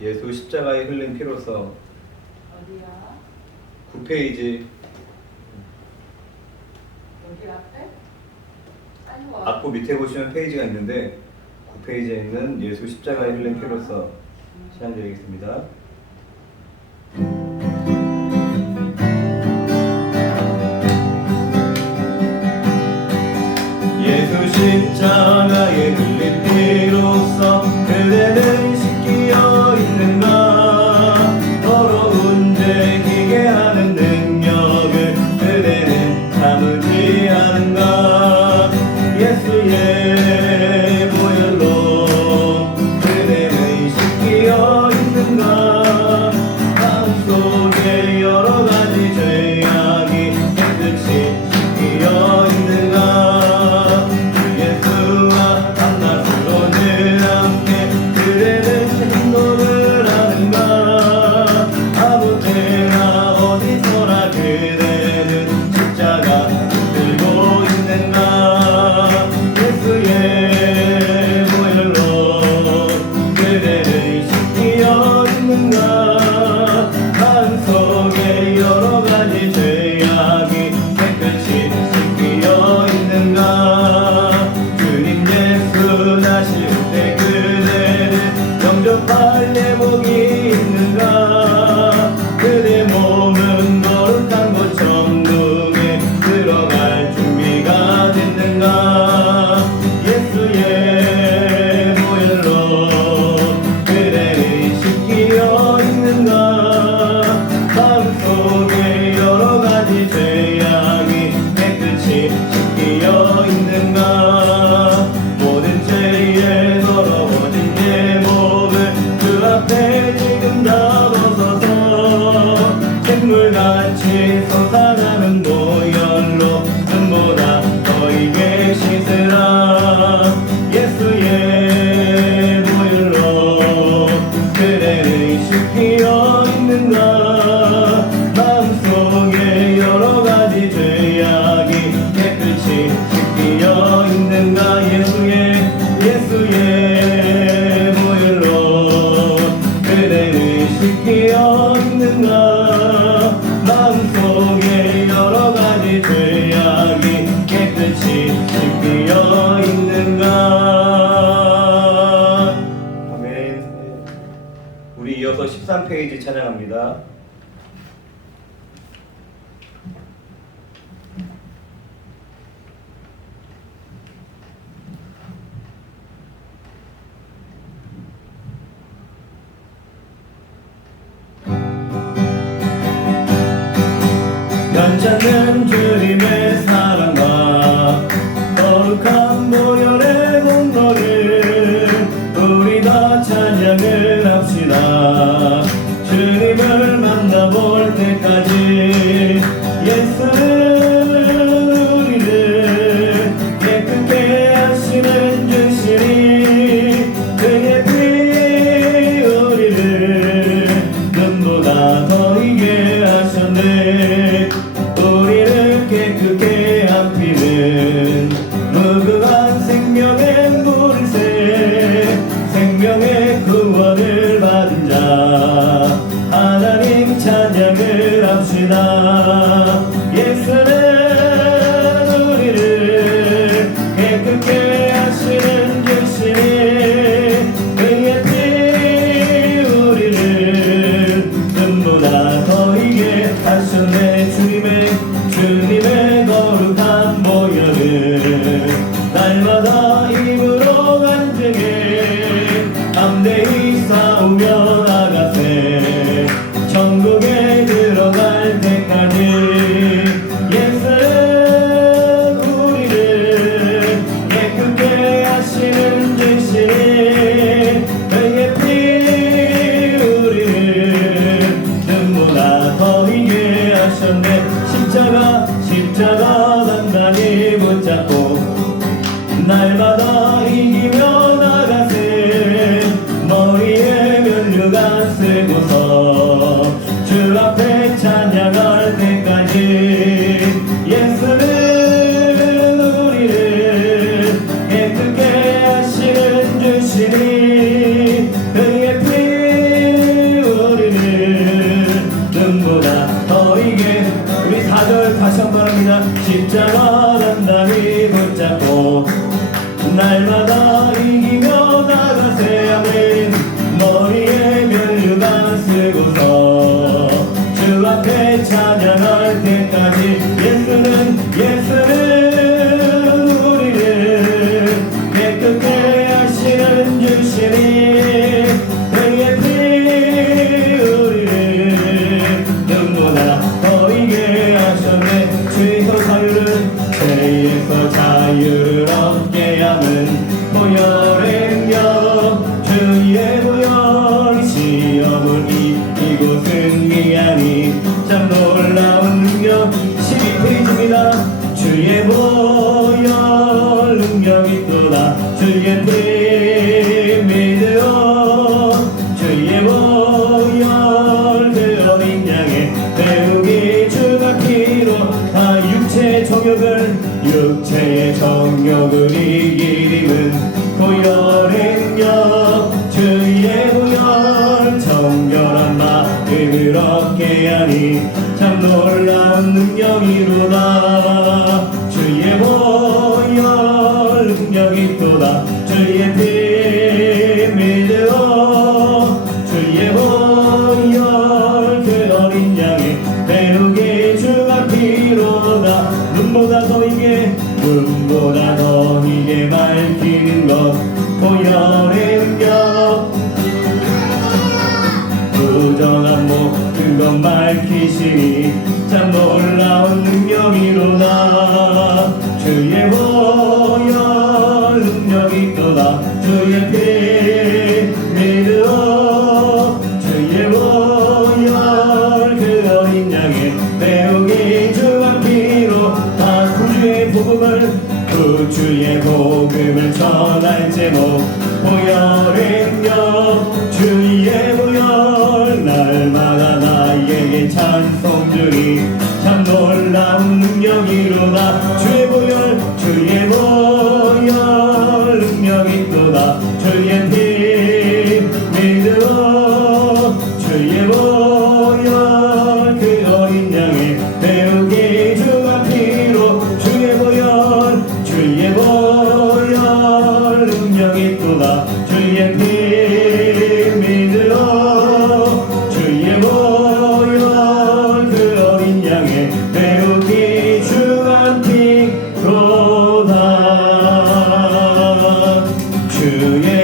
예수 십자가에 흘린 피로써. 어디야? 9페이지. 여기 앞에? 아니 뭐 앞부 밑에 보시면 페이지가 있는데 9페이지에 있는 예수 십자가에 흘린 피로써 시간 드리겠습니다. 예수 십자가에 흘린 피로써 그대는 씻기어 있는가. 더러운 죄 기게 하는 능력을 그대는 참으지 않은가. 예수의 보혈로 그대는 씻기어 있는가. 마음속에 여러 가지 죄악이 깨끗이 씻기어 있는가. 주 예수와 한낮으로 늘 함께 그대는 행동을 하는가. 아무 때나 어디서나 그대는 십자가 들고 있는가. 예수의 보혈로 그대를 씻기어 있는가. 마음속에 여러 가지 죄악이 깨끗이 씻기어 있는가. 주님 예수 나실 때 그대는 영접할 예복이 있는가. 그대 몸은 거룩한 곳 천국에 들어갈 준비가 됐는가. 예수의 보혈로 그대를 씻기어 있는가. 마음속에 여러 가지 죄악이 깨끗이 씻기어 있는가. 모든 죄에 더러워진 내 몸을 주 앞에 지금 다 벗어서 샘물같이 솟아나는 보혈로 눈보다 너에게 씻으라. 예수의 보혈로 그대를 씻기어 있는가. 마음속에 여러 가지 죄악이 깨끗이 씻기어 있는가. 예수의 보혈로 그대를 씻기어 있는가. 마음속에 여러 가지 죄악이 깨끗이 씻기어 있는가. 아멘. 우리 이어서 13페이지 찬양합니다. 변찮는 주님의 사랑과 거룩한 보혈의 공로를 우리 다 찬양을 합시다. 주님을 만나볼 때까지 예수는 우리를 깨끗게 하시는 주시니 그의 피 우리를 눈보다 더 이게 하셨네. 우리를 깨끗게 한 피는 무궁한 생명의 물새 생명의 구원을 받은 자 하나님 찬양을 합시다. 예수는 우리를 깨끗게 하시는 주시니 그의 피 우리를 눈보다 더 이게 하셨네. 주님의 거룩한 보혈을 날마다 입으로 간증해 담대히 싸우며 나가세 천국에 들어갈 때까지. 예수는 우리를 깨끗게 하시는 주시니 그의 피 우리를 눈보다 더 이게 하셨네. 십자가 단단히 붙잡고 날마다 이기며 나가세. 머리에 면류관 쓰고서 주 앞에 찬양할 때까지. 예수는 우리를 깨끗게 하시는 주시니 그의 피 정욕을 이길 힘은 보혈행력 주의 보혈 정결한 마음을 얻게 하니 참 놀라운 능력이로다. 주의 보혈 능력이 또다. 주의 피 믿어 주의 보혈 그 어린 양의 배우게 주가 피로다. 눈보다 더 이게 밝히는 것 보혈의 능력 부정한 모든 것 밝히시니 참 놀라운 능력이로다. 주의 보혈 능력이 또다. 주의 피 믿어 주의 보혈 그 어린 양의 배우게 주한 피로 다 구주의 복음을 전할 제목 보혈의 능력 주의 보혈 날마다 나에게 찬송 주니 참 놀라운 능력이로다. 주의 보혈 능력이 또다. 주의 피 믿어 주의 보혈 그 어린 양의 배우게 주가 피로 주의 보혈 능력이 또다. 주의 피 믿어 주의 보혈 그 어린 양의 배우게 주가 피로다. 주의 보혈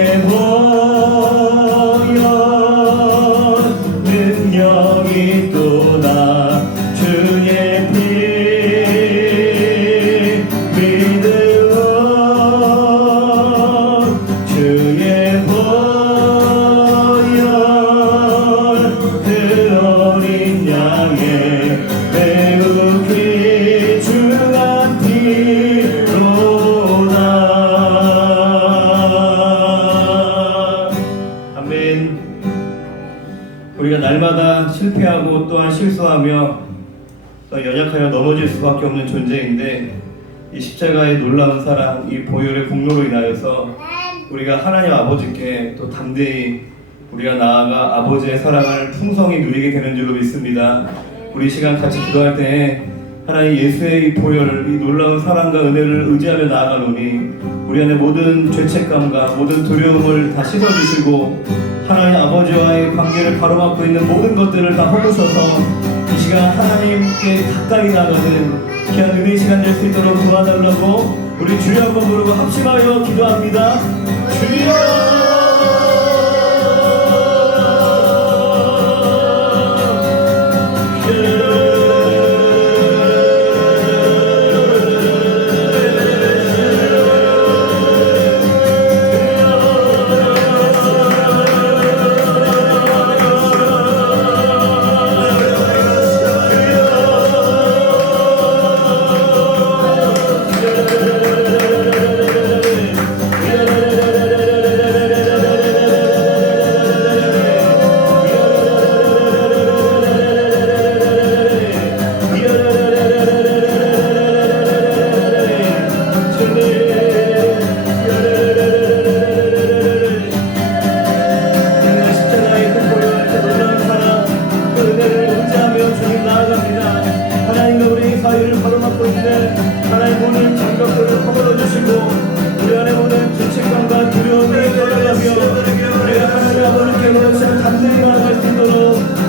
능력이 또다. 주의 피 믿어 주의 보혈 그 어린 양의 배우기 주가 피로다. 아멘. 우리가 날마다 실패하고 또한 실수하며 또 연약하여 넘어질 수밖에 없는 존재인데 이 십자가의 놀라운 사랑, 이 보혈의 공로로 인하여서 우리가 하나님 아버지께 또 담대히 우리가 나아가 아버지의 사랑을 풍성히 누리게 되는 줄로 믿습니다. 우리 이 시간 같이 기도할 때 하나님 예수의 이 보혈, 이 놀라운 사랑과 은혜를 의지하며 나아가노니 우리 안에 모든 죄책감과 모든 두려움을 다 씻어주시고 하나님 아버지와의 관계를 가로막고 있는 모든 것들을 다 허무셔서 이 시간 하나님께 가까이 나가는 귀한 은혜의 시간 될 수 있도록 도와달라고 우리 주여 한번 부르고 합심하여 기도합니다. 주여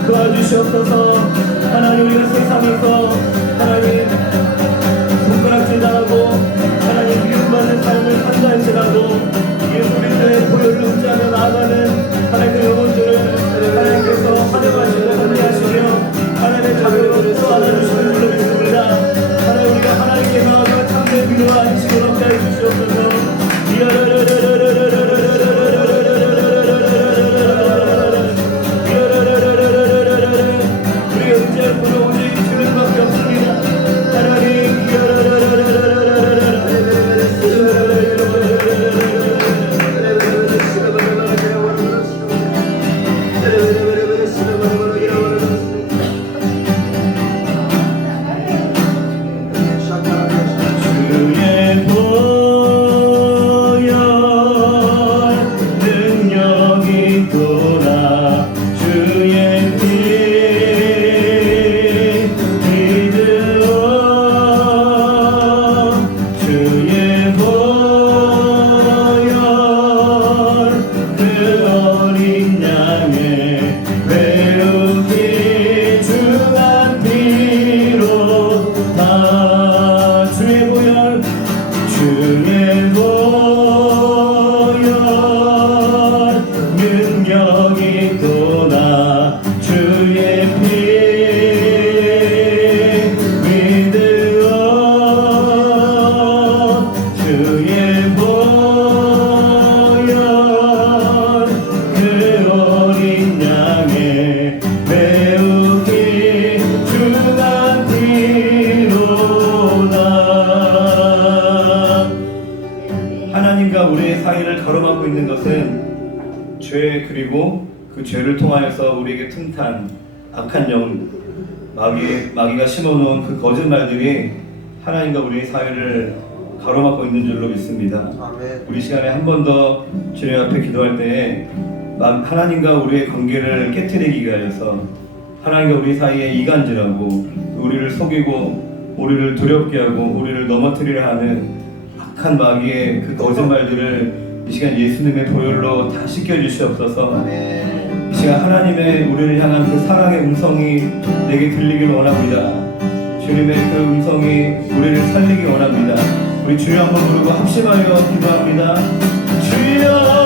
도와주시옵소서. 하나님 우리가 세상에서 하나님 손가락질 당하고 하나님 미움받는 삶을 산다 할지라도 예수 그리스도의 보혈을 의지하며 나아가는 하나님의 영혼들을 하나님께서 환영하시고 건의하시며 하나님의 자비로 또 안아주시는 줄로 믿습니다. 하나님 우리가 하나님께 나아가 참된 위로와 안식을 얻게 해주시옵소서. 주의 향해 외우기 중한 피로 다 주의 보혈 주의 보혈 능력이 또나 주의 피 믿으어 주의 보혈 그 어린 양의 배우기 중한 피로다. 하나님과 우리의 사이를 가로막고 있는 것은 죄 그리고 그 죄를 통하여서 우리에게 틈탄 악한 영 마귀가 심어놓은 그 거짓말들이 하나님과 우리의 사이를 가로막고 있는 줄로 믿습니다. 아멘. 우리 시간에 한 번 더 주님 앞에 기도할 때에 하나님과 우리의 관계를 깨트리기 위하여서 하나님과 우리 사이에 이간질하고 우리를 속이고 우리를 두렵게 하고 우리를 넘어뜨리려 하는 악한 마귀의 그 거짓말들을 이 시간 예수님의 보혈로 다 씻겨주시옵소서. 아멘. 이 시간 하나님의 우리를 향한 그 사랑의 음성이 내게 들리길 원합니다. 주님의 그 음성이 우리를 살리기 원합니다. 우리 주여 한번 부르고 합심하여 기도합니다. 주여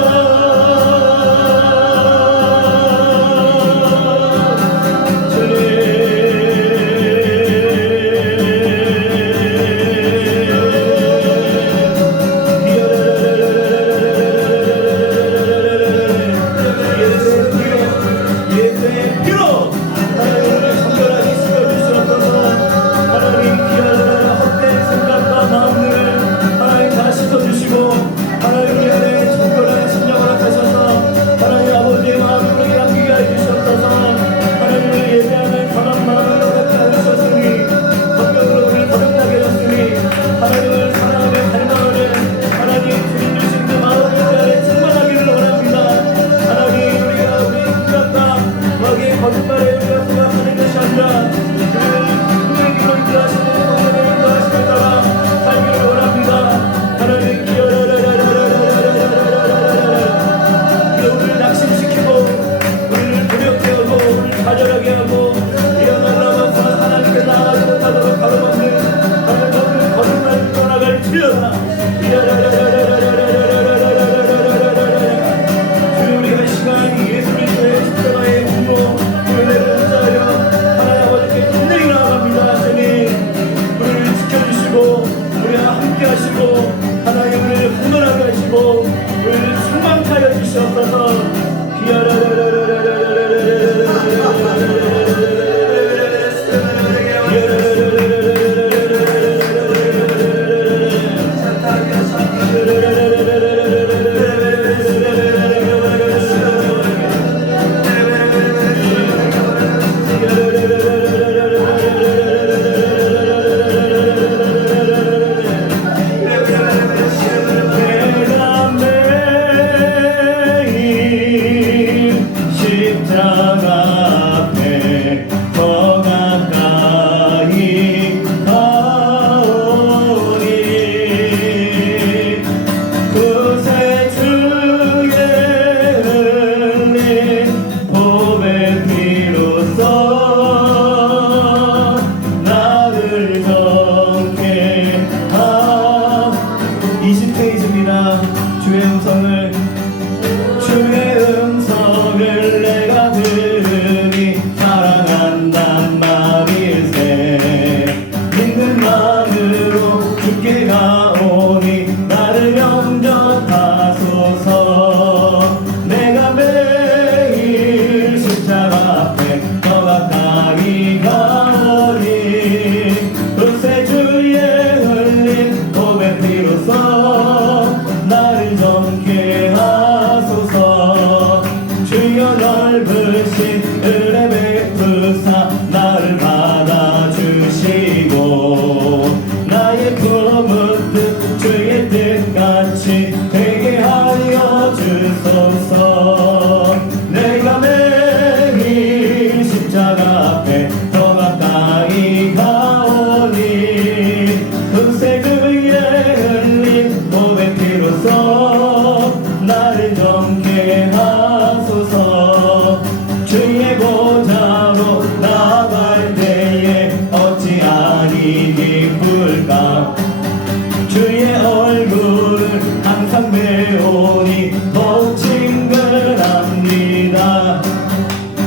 주의 음성을 내가 들으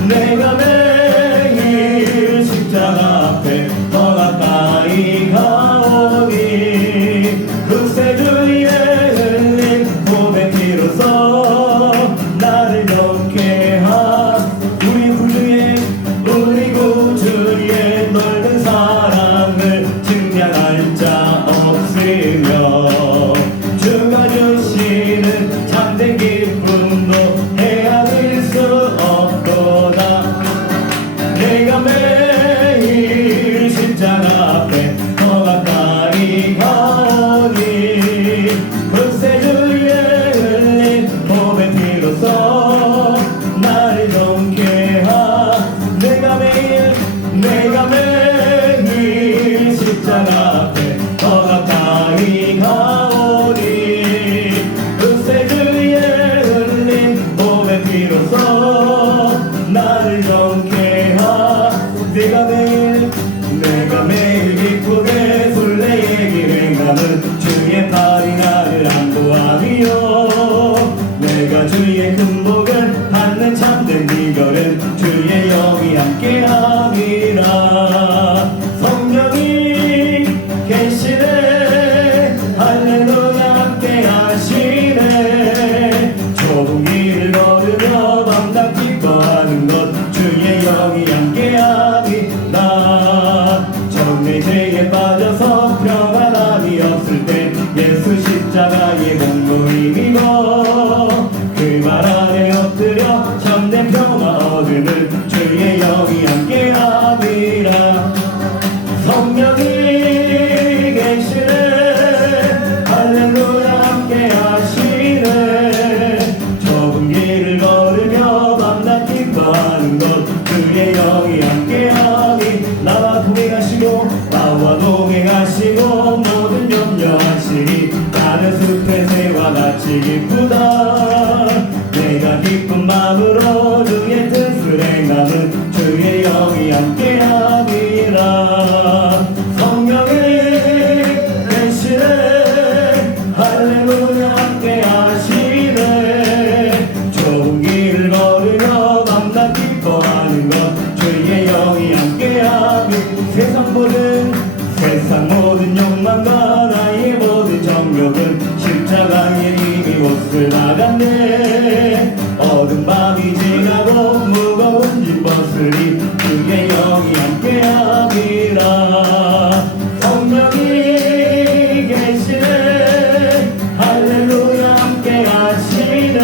내가 매일 십자가 앞에 더 가까이 가오니 그새 주의 흘린 몸의 피로써 나를 경계하 우리 구주의 넓은 사랑을 증명할 자 없으며 주가 주시는 참된 기쁨도 헤아릴 수 없도다 내가 매일 십자가 앞에 더 가까이 가오니 그새 주의 흘린 몸의 피로써 나를 경계하 내가 매일 십자가 앞에 더 가까이 가오니 그새 주의 흘린 몸의 피로써 나를 경계하 내가 매일 기쁘게 술래의 길을 가는 주의 팔이 나를 안보하며 내가 주의 큰 복을 받는 참된 비결은 주의 영이 함께함이라 성령이 계시네 할렐루야 함께하시네 좁은 길을 걸으며 밤낮 기뻐하는 것 주의 영이 함께함이라 정죄에 빠져서 평안함이 없을 때 예수 십자가의 몸도 힘입어 그 말 아래 엎드려 참된 평화 얻으는 주의 영이 함께함이라 성령이 계시네 할렐루야 함께하시네 좁은 길을 걸으며 밤낮 기뻐하는 것 주의 영이 함께함이 나와 동행하시고 모든 염려하시니 나는 숲의 새와 같이 기쁘다 내가 기쁜 마음으로 주의 뜻을 행하는 주의 영이 함께함이라 성령이 계시네 할렐루야 함께하시네 좁은 길을 걸으며 밤낮 기뻐하는 것 주의 영이 함께함이 세상 모든 욕망과 나의 모든 정욕은 십자가에 이미 못을 나갔네 어두운 밤이 지나고 무거운 짐 벗으리 주의 영이 함께함이라 성령이 계시네 할렐루야 함께하시네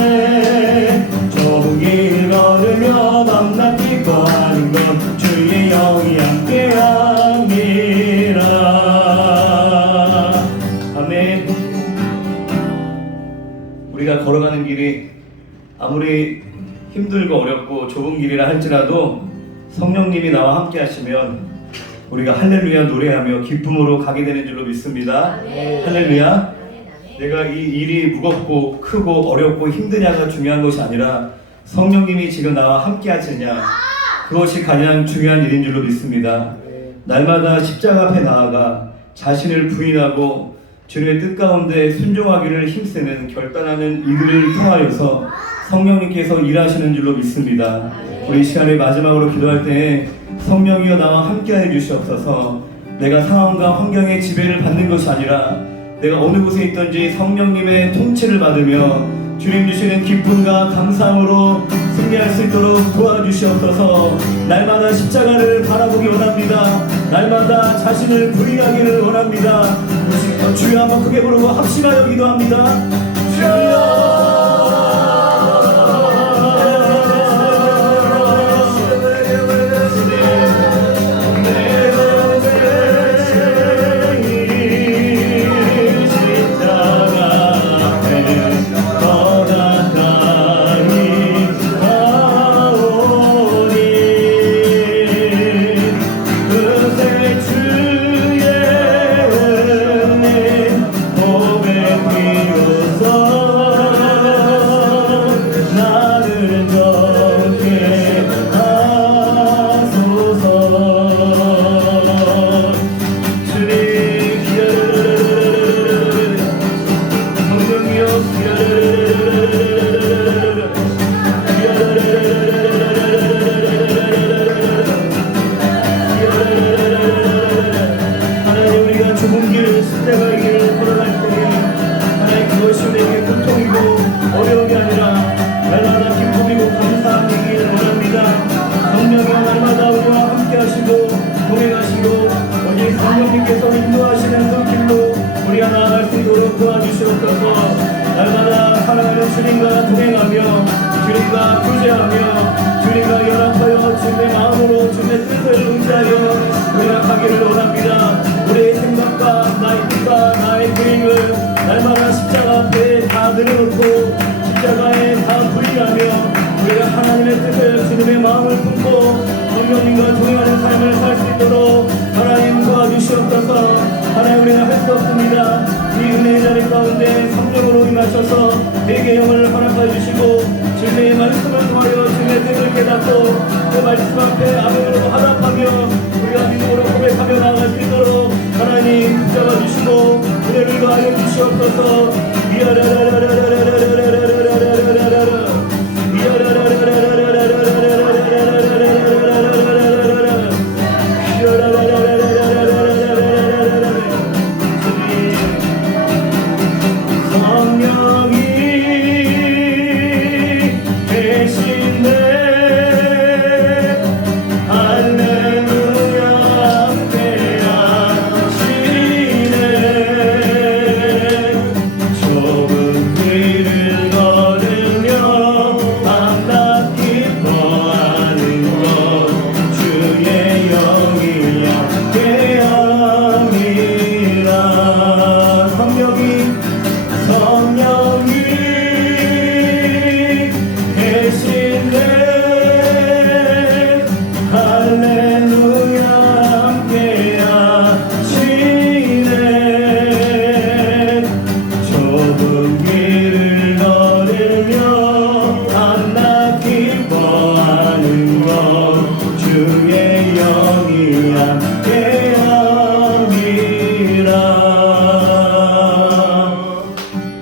좁은 길 걸으며 밤낮 기뻐하는 것 주의 영이 함께함이라 아멘. 우리가 걸어가는 길이 아무리 힘들고 어렵고 좁은 길이라 할지라도 성령님이 나와 함께 하시면 우리가 할렐루야 노래하며 기쁨으로 가게 되는 줄로 믿습니다. 할렐루야. 내가 이 일이 무겁고 크고 어렵고 힘드냐가 중요한 것이 아니라 성령님이 지금 나와 함께 하시냐 그것이 가장 중요한 일인 줄로 믿습니다. 날마다 십자가 앞에 나아가 자신을 부인하고 주님의 뜻 가운데 순종하기를 힘쓰는 결단하는 이들을 통하여서 성령님께서 일하시는 줄로 믿습니다. 우리 이 시간에 마지막으로 기도할 때 성령이여 나와 함께하여 주시옵소서. 내가 상황과 환경의 지배를 받는 것이 아니라 내가 어느 곳에 있든지 성령님의 통치를 받으며 주님 주시는 기쁨과 감사함으로 승리할 수 있도록 도와주시옵소서. 날마다 십자가를 바라보기 원합니다. 날마다 자신을 부인하기를 원합니다. 주여 한번 크게 부르고 합심하여 기도합니다. 주여 주의 주님과 동행하며 주님과 교제하며 주님과 연합하여 주님의 마음으로 주님의 뜻을 의지하여 우리가 가기를 원합니다. 우리의 생각과 나의 뜻과 나의 계획을 날마다 십자가 앞에 다 내려놓고 십자가에 다 부인하며 우리가 하나님의 뜻을 주님의 마음을 품고 성령님과 동행하는 삶을 살 수 있도록 하나님 도와주시옵소서. 하나님 우리는 할 수 없습니다. 이 은혜의 자리 가운데 성령으로 임하셔서 내게 영을 허락하여 주시고 주님의 말씀을 통하여 주님의 뜻을 깨닫고 그 말씀 앞에 아멘으로 화답하며 우리가 믿음으로 고백하며 나아갈 수 있도록 하나님 붙잡아 주시고 은혜를 더하여 주시옵소서.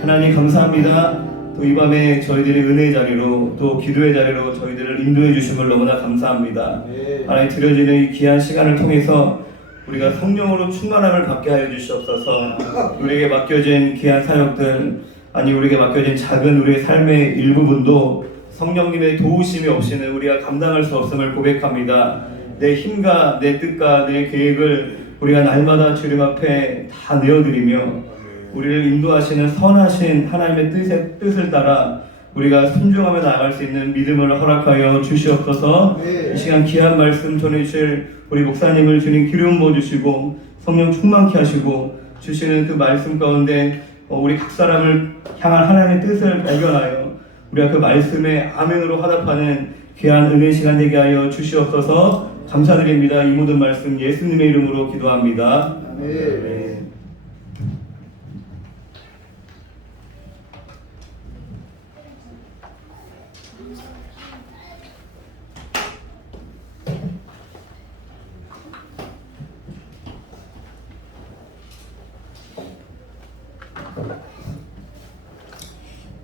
하나님 감사합니다. 또 이 밤에 저희들의 은혜의 자리로 또 기도의 자리로 저희들을 인도해 주심을 너무나 감사합니다. 하나님 드려지는 이 귀한 시간을 통해서 우리가 성령으로 충만함을 받게 하여 주시옵소서. 우리에게 맡겨진 귀한 사역들 아니 우리에게 맡겨진 작은 우리의 삶의 일부분도 성령님의 도우심이 없이는 우리가 감당할 수 없음을 고백합니다. 내 힘과 내 뜻과 내 계획을 우리가 날마다 주님 앞에 다 내어드리며 우리를 인도하시는 선하신 하나님의 뜻을 따라 우리가 순종하며 나아갈 수 있는 믿음을 허락하여 주시옵소서. 이 시간 귀한 말씀 전해주실 우리 목사님을 주님 기름 부어주시고 성령 충만케 하시고 주시는 그 말씀 가운데 우리 각 사람을 향한 하나님의 뜻을 발견하여 우리가 그 말씀에 아멘으로 화답하는 귀한 은혜 시간 되게 하여 주시옵소서. 감사드립니다. 이 모든 말씀 예수님의 이름으로 기도합니다. 아멘.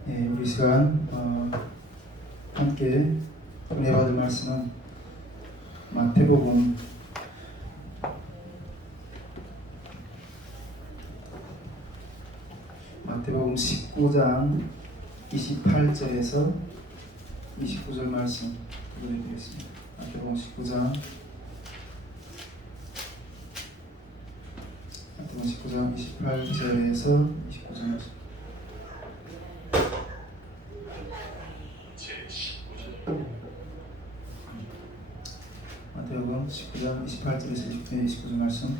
네, 우리 시간 함께 은혜 받을 말씀은 마태복음 19장 28절에서 29절 말씀 드리겠습니다. 마태복음 19장 28절에서 29절 말씀. 마태복음 19장 28절에서 29절 말씀.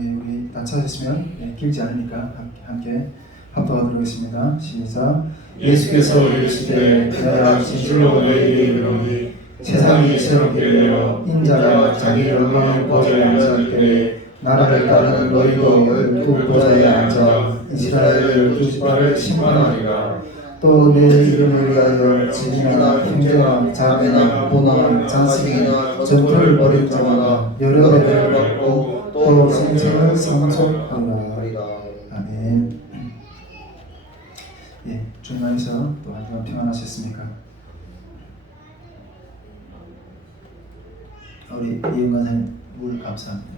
우리 다 찾으시면 길지 않으니까 함께 합독하도록 하겠습니다. 시작. 예수께서 이르시되 내가 진실로 너희에게 이르노니 세상이 새롭게 되어 인자가 자기 영광의 보좌에 앉을 때에 나라를 따르는 너희도 그 보좌에 앉아 이스라엘 12지파를 심판하리라. 또 내 이름을 위하여 집이나 형제나 자매나 부모나 자식이나 전투를 벌일 자마다 여러 배를 받고 또 생명을 상속하리라. 아멘. 예, 주님 안에서 또 한 주간 평안하셨습니까? 우리 이은관사님 물 감사합니다.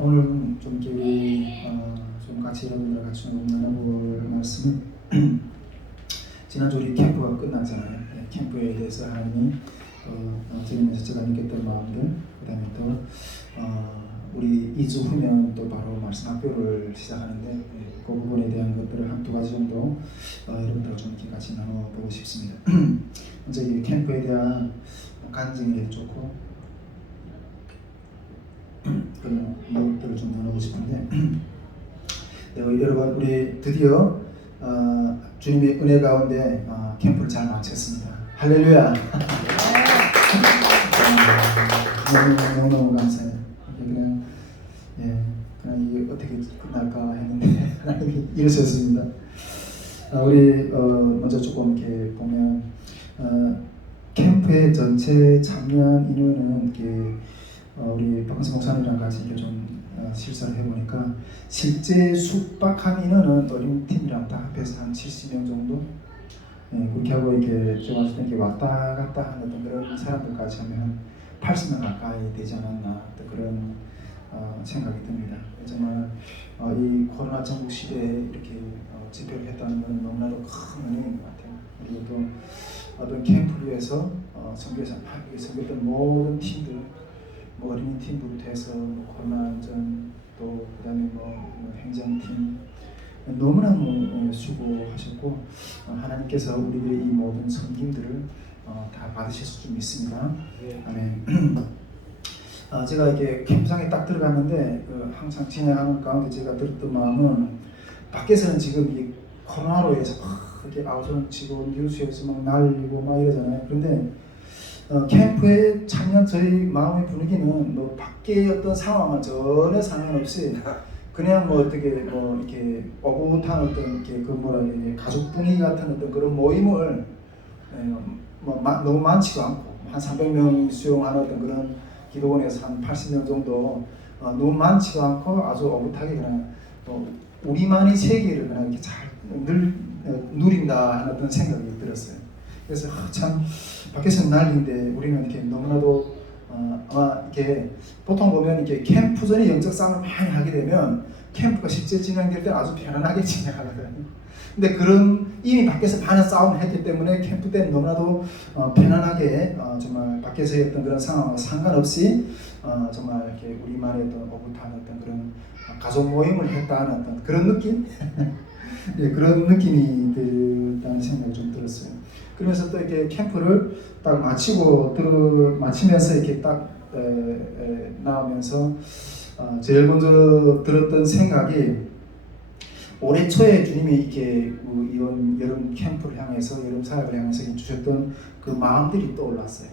오늘 좀 우리 좀 같이 여러분들 같이 나눠볼 말씀은 지난주 우리 캠프가 끝났잖아요. 캠프에 대해서 하나님이 드리면서 제가 느꼈던 마음들, 그 다음에 또 우리 2주 후면 또 바로 말씀 학교를 시작하는데 그 부분에 대한 것들을 한 두 가지 정도 여러분들과 좀 이렇게 같이 나눠보고 싶습니다. 먼저 이 캠프에 대한 간증이 좋고 그런 내용들을 좀 나누고 싶은데 여러분 우리 드디어 주님의 은혜 가운데 캠프를 잘 마쳤습니다. 할렐루야. 너무 감사해요. 그냥 이게 어떻게 끝날까 했는데 하나님이 이루셨습니다. 우리 먼저 조금 이렇게 보면 캠프의 전체 참여한 인원은 이렇게 우리 박은수 목사님이랑 같이 이렇게 좀 실사를 해보니까 실제 숙박한 인원은 어린팀이랑 다 합해서 한 70명 정도. 그렇게 하고 이렇게 제가 봤을 때 이렇게 왔다 갔다 하는 그런 사람들까지 하면 한 80명 가까이 되지 않았나 그런 생각이 듭니다. 정말 이 코로나 전국 시대에 이렇게 집회를 했다는 것은 너무나도 큰 은혜인 것 같아요. 그리고 또 어떤 캠프를 위해서 선교했던 모든 팀들, 뭐 어린이 팀부터 해서 코로나 안전 또 그다음에 뭐 행정팀 너무나 수고하셨고 하나님께서 우리의 이 모든 섬김들을 다 받으실 줄 믿습니다. 아멘. 제가 이렇게 캠프장에 딱 들어갔는데 항상 진행하는 가운데 제가 들었던 마음은 밖에서는 지금 이 코로나로 인해서 이렇게 아우성 치고 뉴스에서 막 날리고 막 이러잖아요. 그런데 캠프에 참여한 저희 마음의 분위기는 뭐 밖의 어떤 상황은 전혀 상관없이 그냥 뭐 어떻게 뭐 이렇게 오붓한 어떤 이렇게 그 뭐라 그래 가족 분위기 같은 어떤 그런 모임을 뭐 너무 많지도 않고 한 300명 수용하는 어떤 그런 기도원에서 한 80명 정도 너무 많지도 않고 아주 오붓하게 그냥 우리만의 세계를 그냥 이렇게 잘 누린다 하는 어떤 생각이 들었어요. 그래서 참 밖에서는 난리인데 우리는 이렇게 너무나도 아마 이렇게 보통 보면 이렇게 캠프 전에 영적 싸움을 많이 하게 되면 캠프가 실제 진행될 때 아주 편안하게 진행하거든요. 근데 그런 이미 밖에서 많은 싸움을 했기 때문에 캠프 때는 너무나도 편안하게 정말 밖에서의 어떤 그런 상황과 상관없이 정말 이렇게 우리만의 어떤 오붓한 어떤 그런 가족 모임을 했다는 어떤 그런 느낌? 네, 그런 느낌이 들다는 생각이 좀 들었어요. 그러면서 또 이렇게 캠프를 딱 마치면서 이렇게 딱 나오면서 제일 먼저 들었던 생각이 올해 초에 주님이 이렇게 이런 여름 캠프를 향해서 여름 사역을 향해서 주셨던 그 마음들이 떠올랐어요.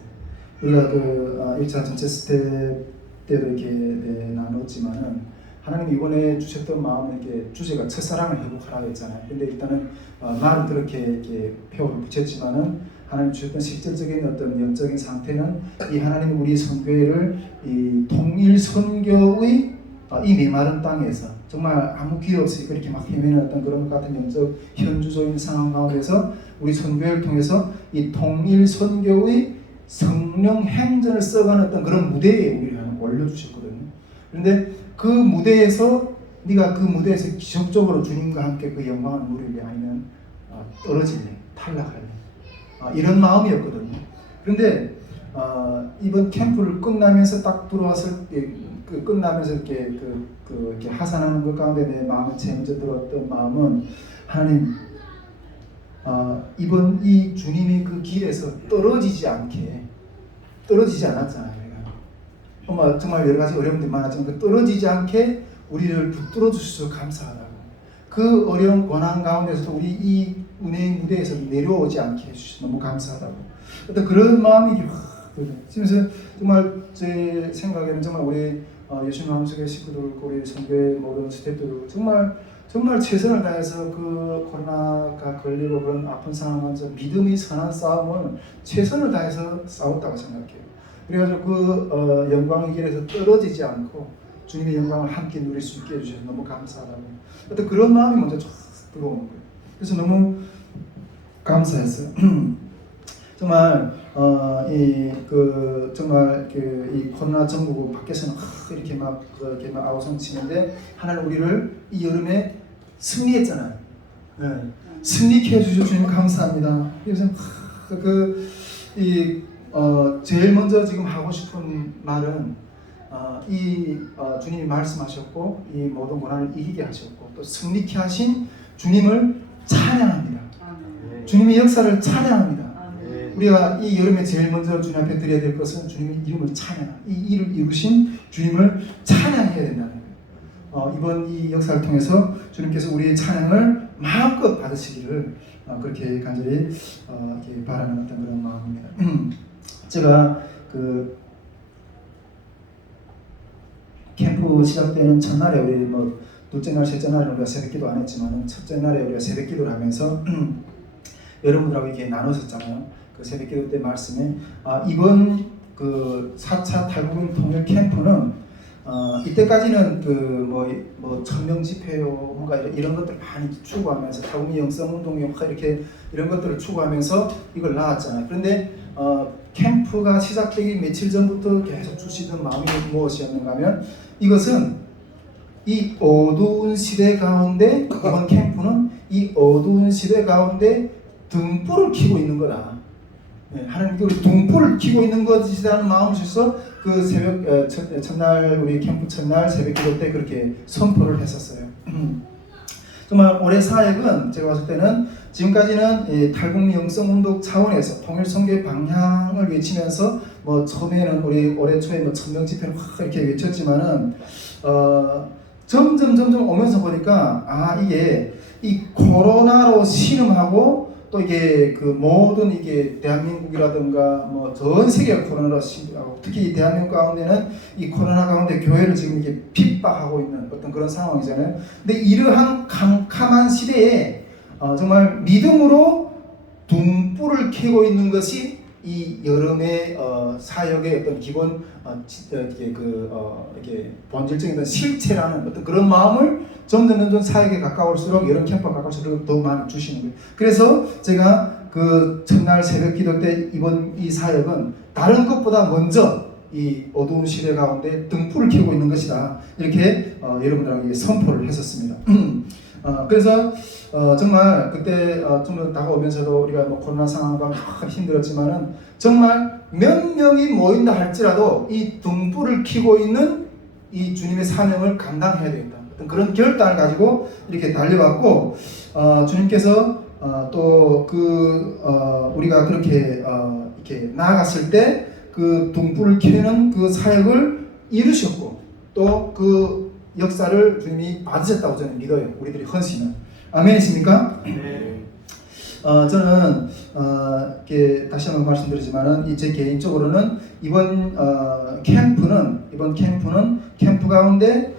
우리가 그 1차 전체 스텝 때도 이렇게 나눴지만은 하나님이 이번에 주셨던 마음은 이렇게 주제가 첫사랑을 회복하라고 했잖아요. 근데 일단은 말은 그렇게 이렇게 표현을 붙였지만은 하나님 주셨던 실질적인 어떤 영적인 상태는 이 하나님 우리 선교회를 이 통일 선교의 이 메마른 땅에서 정말 아무 기회 없이 그렇게 막 헤매는 어떤 그런 것 같은 영적 현주소인 상황 가운데서 우리 선교회를 통해서 이 통일 선교의 성령 행전을 써가는 어떤 그런 무대에 우리를 올려주셨거든요. 그런데 그 무대에서 네가 그 무대에서 기적적으로 주님과 함께 그 영광을 누리려 아니면 떨어질래, 탈락할래 이런 마음이었거든요. 그런데 이번 캠프를 끝나면서 딱 들어왔을 때 끝나면서 이렇게 이렇게 하산하는 것 가운데 내 마음에 제일 먼저 들었던 마음은 하나님 이번 이 주님의 그 길에서 떨어지지 않았잖아요. 정말 여러 가지 어려움들이 많았지만 그 떨어지지 않게 우리를 붙들어 주셔서 감사하다고. 그 어려운 고난 가운데서도 우리 이 은혜의 무대에서 내려오지 않게 해주셔서 너무 감사하다고. 어떤 그런 마음이 그래서 정말 제 생각에는 정말 우리 예수님 마음속의 식구들, 우리 선교의 모든 스태프들 정말 최선을 다해서 그 코로나가 걸리고 그런 아픈 상황에서 믿음의 선한 싸움을 최선을 다해서 싸웠다고 생각해요. 그래가지고 그 영광의 길에서 떨어지지 않고 주님의 영광을 함께 누릴 수 있게 해주셔서 너무 감사하다고. 어떤 그런 마음이 먼저 쫙 들어오는 거예요. 그래서 너무 감사했어요. 정말 정말 이 코로나 전국 밖에서는 이렇게 막 아우성 치는데 하나님 우리를 이 여름에 승리했잖아요. 네. 승리케 해주셔서 주님 감사합니다. 그래서 제일 먼저 지금 하고 싶은 말은 주님이 말씀하셨고 이 모든 고난을 이기게 하셨고 또 승리케 하신 주님을 찬양합니다. 아멘. 주님의 역사를 찬양합니다. 아멘. 우리가 이 여름에 제일 먼저 주님 앞에 드려야 될 것은 주님의 이름을 찬양, 이 일을 이루신 주님을 찬양해야 된다는 거예요. 이번 이 역사를 통해서 주님께서 우리의 찬양을 마음껏 받으시기를 그렇게 간절히 이렇게 바라는 어떤 그런 마음입니다. 제가 그 캠프 시작되는 첫날에 우리 뭐 둘째 날, 셋째 날은 우리가 새벽기도 안 했지만은 첫째 날에 우리가 새벽기도를 하면서 여러분들하고 이렇게 나눴었잖아요. 그 새벽기도 때 말씀에 이번 그 4차 탈북민 통일 캠프는 이때까지는 그 뭐 천명 집회요 뭔가 이런 것들 많이 추구하면서 탈북민 영성 운동요 이렇게 이런 것들을 추구하면서 이걸 나왔잖아요. 그런데 캠프가 시작되기 며칠 전부터 계속 주시던 마음이 무엇이었는가 하면 이것은 이 어두운 시대 가운데 이번 캠프는 이 어두운 시대 가운데 등불을 켜고 있는 거다. 하나님께서 등불을 켜고 있는 것이라는 마음을 주셔서 그 새벽 첫날 우리 캠프 첫날 새벽기도 때 그렇게 선포를 했었어요. 정말 올해 사역은 제가 봤을 때는 지금까지는 탈북민 영성운동 차원에서 통일선교의 방향을 외치면서 뭐 처음에는 우리 올해 초에 뭐 천명 집회를 확 이렇게 외쳤지만은 점점 오면서 보니까 이게 이 코로나로 신음하고 또 이게 그 모든 이게 대한민국이라든가 뭐 전 세계가 코로나로 신음하고 특히 이 대한민국 가운데는 이 코로나 가운데 교회를 지금 이렇게 핍박하고 있는 어떤 그런 상황이잖아요. 근데 이러한 캄캄한 시대에 정말 믿음으로 등불을 켜고 있는 것이 이 여름의 사역의 어떤 기본 이렇게 본질적인 실체라는 어떤 그런 마음을 점점 사역에 가까울수록 여름 캠프가 가까울수록 더 많이 주시는 거예요. 그래서 제가 그 첫날 새벽기도 때 이번 이 사역은 다른 것보다 먼저 이 어두운 시대 가운데 등불을 켜고 있는 것이다. 이렇게 여러분들에게 선포를 했었습니다. 그래서 정말 그때 좀 다가오면서도 우리가 뭐 코로나 상황과 힘들었지만은 정말 몇 명이 모인다 할지라도 이 등불을 켜고 있는 이 주님의 사명을 감당해야 되겠다. 어떤 그런 결단을 가지고 이렇게 달려왔고 주님께서 또 우리가 그렇게 이렇게 나아갔을 때 그 등불을 켜는 그 사역을 이루셨고 또 그 역사를 주님이 받으셨다고 저는 믿어요. 우리들이 헌신은. 아멘이십니까? 네. 저는 이렇게 다시 한번 말씀드리지만은 제 개인적으로는 이번 캠프는 캠프 가운데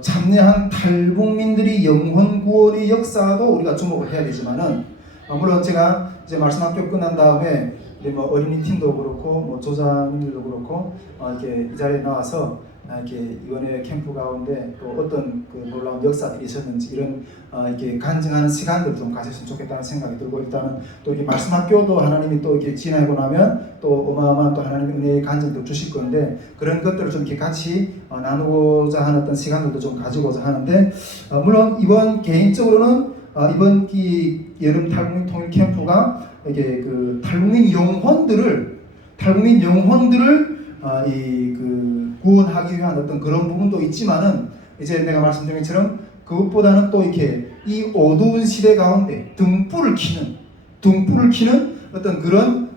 참여한 탈북민들이 영혼 구원의 역사도 우리가 주목을 해야 되지만은 물론 제가 이제 말씀학교 끝난 다음에 뭐 어린이 팀도 그렇고 뭐 조장님들도 그렇고 이렇게 이 자리에 나와서 이렇게 이번에 캠프 가운데 또 어떤 그 놀라운 역사들이 있었는지 이런 이렇게 간증하는 시간들을 좀 가졌으면 좋겠다는 생각이 들고 일단은 또 이렇게 말씀학교도 하나님이 또 이렇게 지나고 나면 또 어마어마한 또 하나님의 은혜의 간증도 주실 건데 그런 것들을 좀 이렇게 같이 나누고자 하는 어떤 시간들도 좀 가지고자 하는데 물론 이번 개인적으로는 이번 여름 탈북민 통일 캠프가 이게 그 탈북민 영혼들을 구원하기 위한 어떤 그런 부분도 있지만은 이제 내가 말씀드린 것처럼 그것보다는 또 이렇게 이 어두운 시대 가운데 등불을 켜는 어떤 그런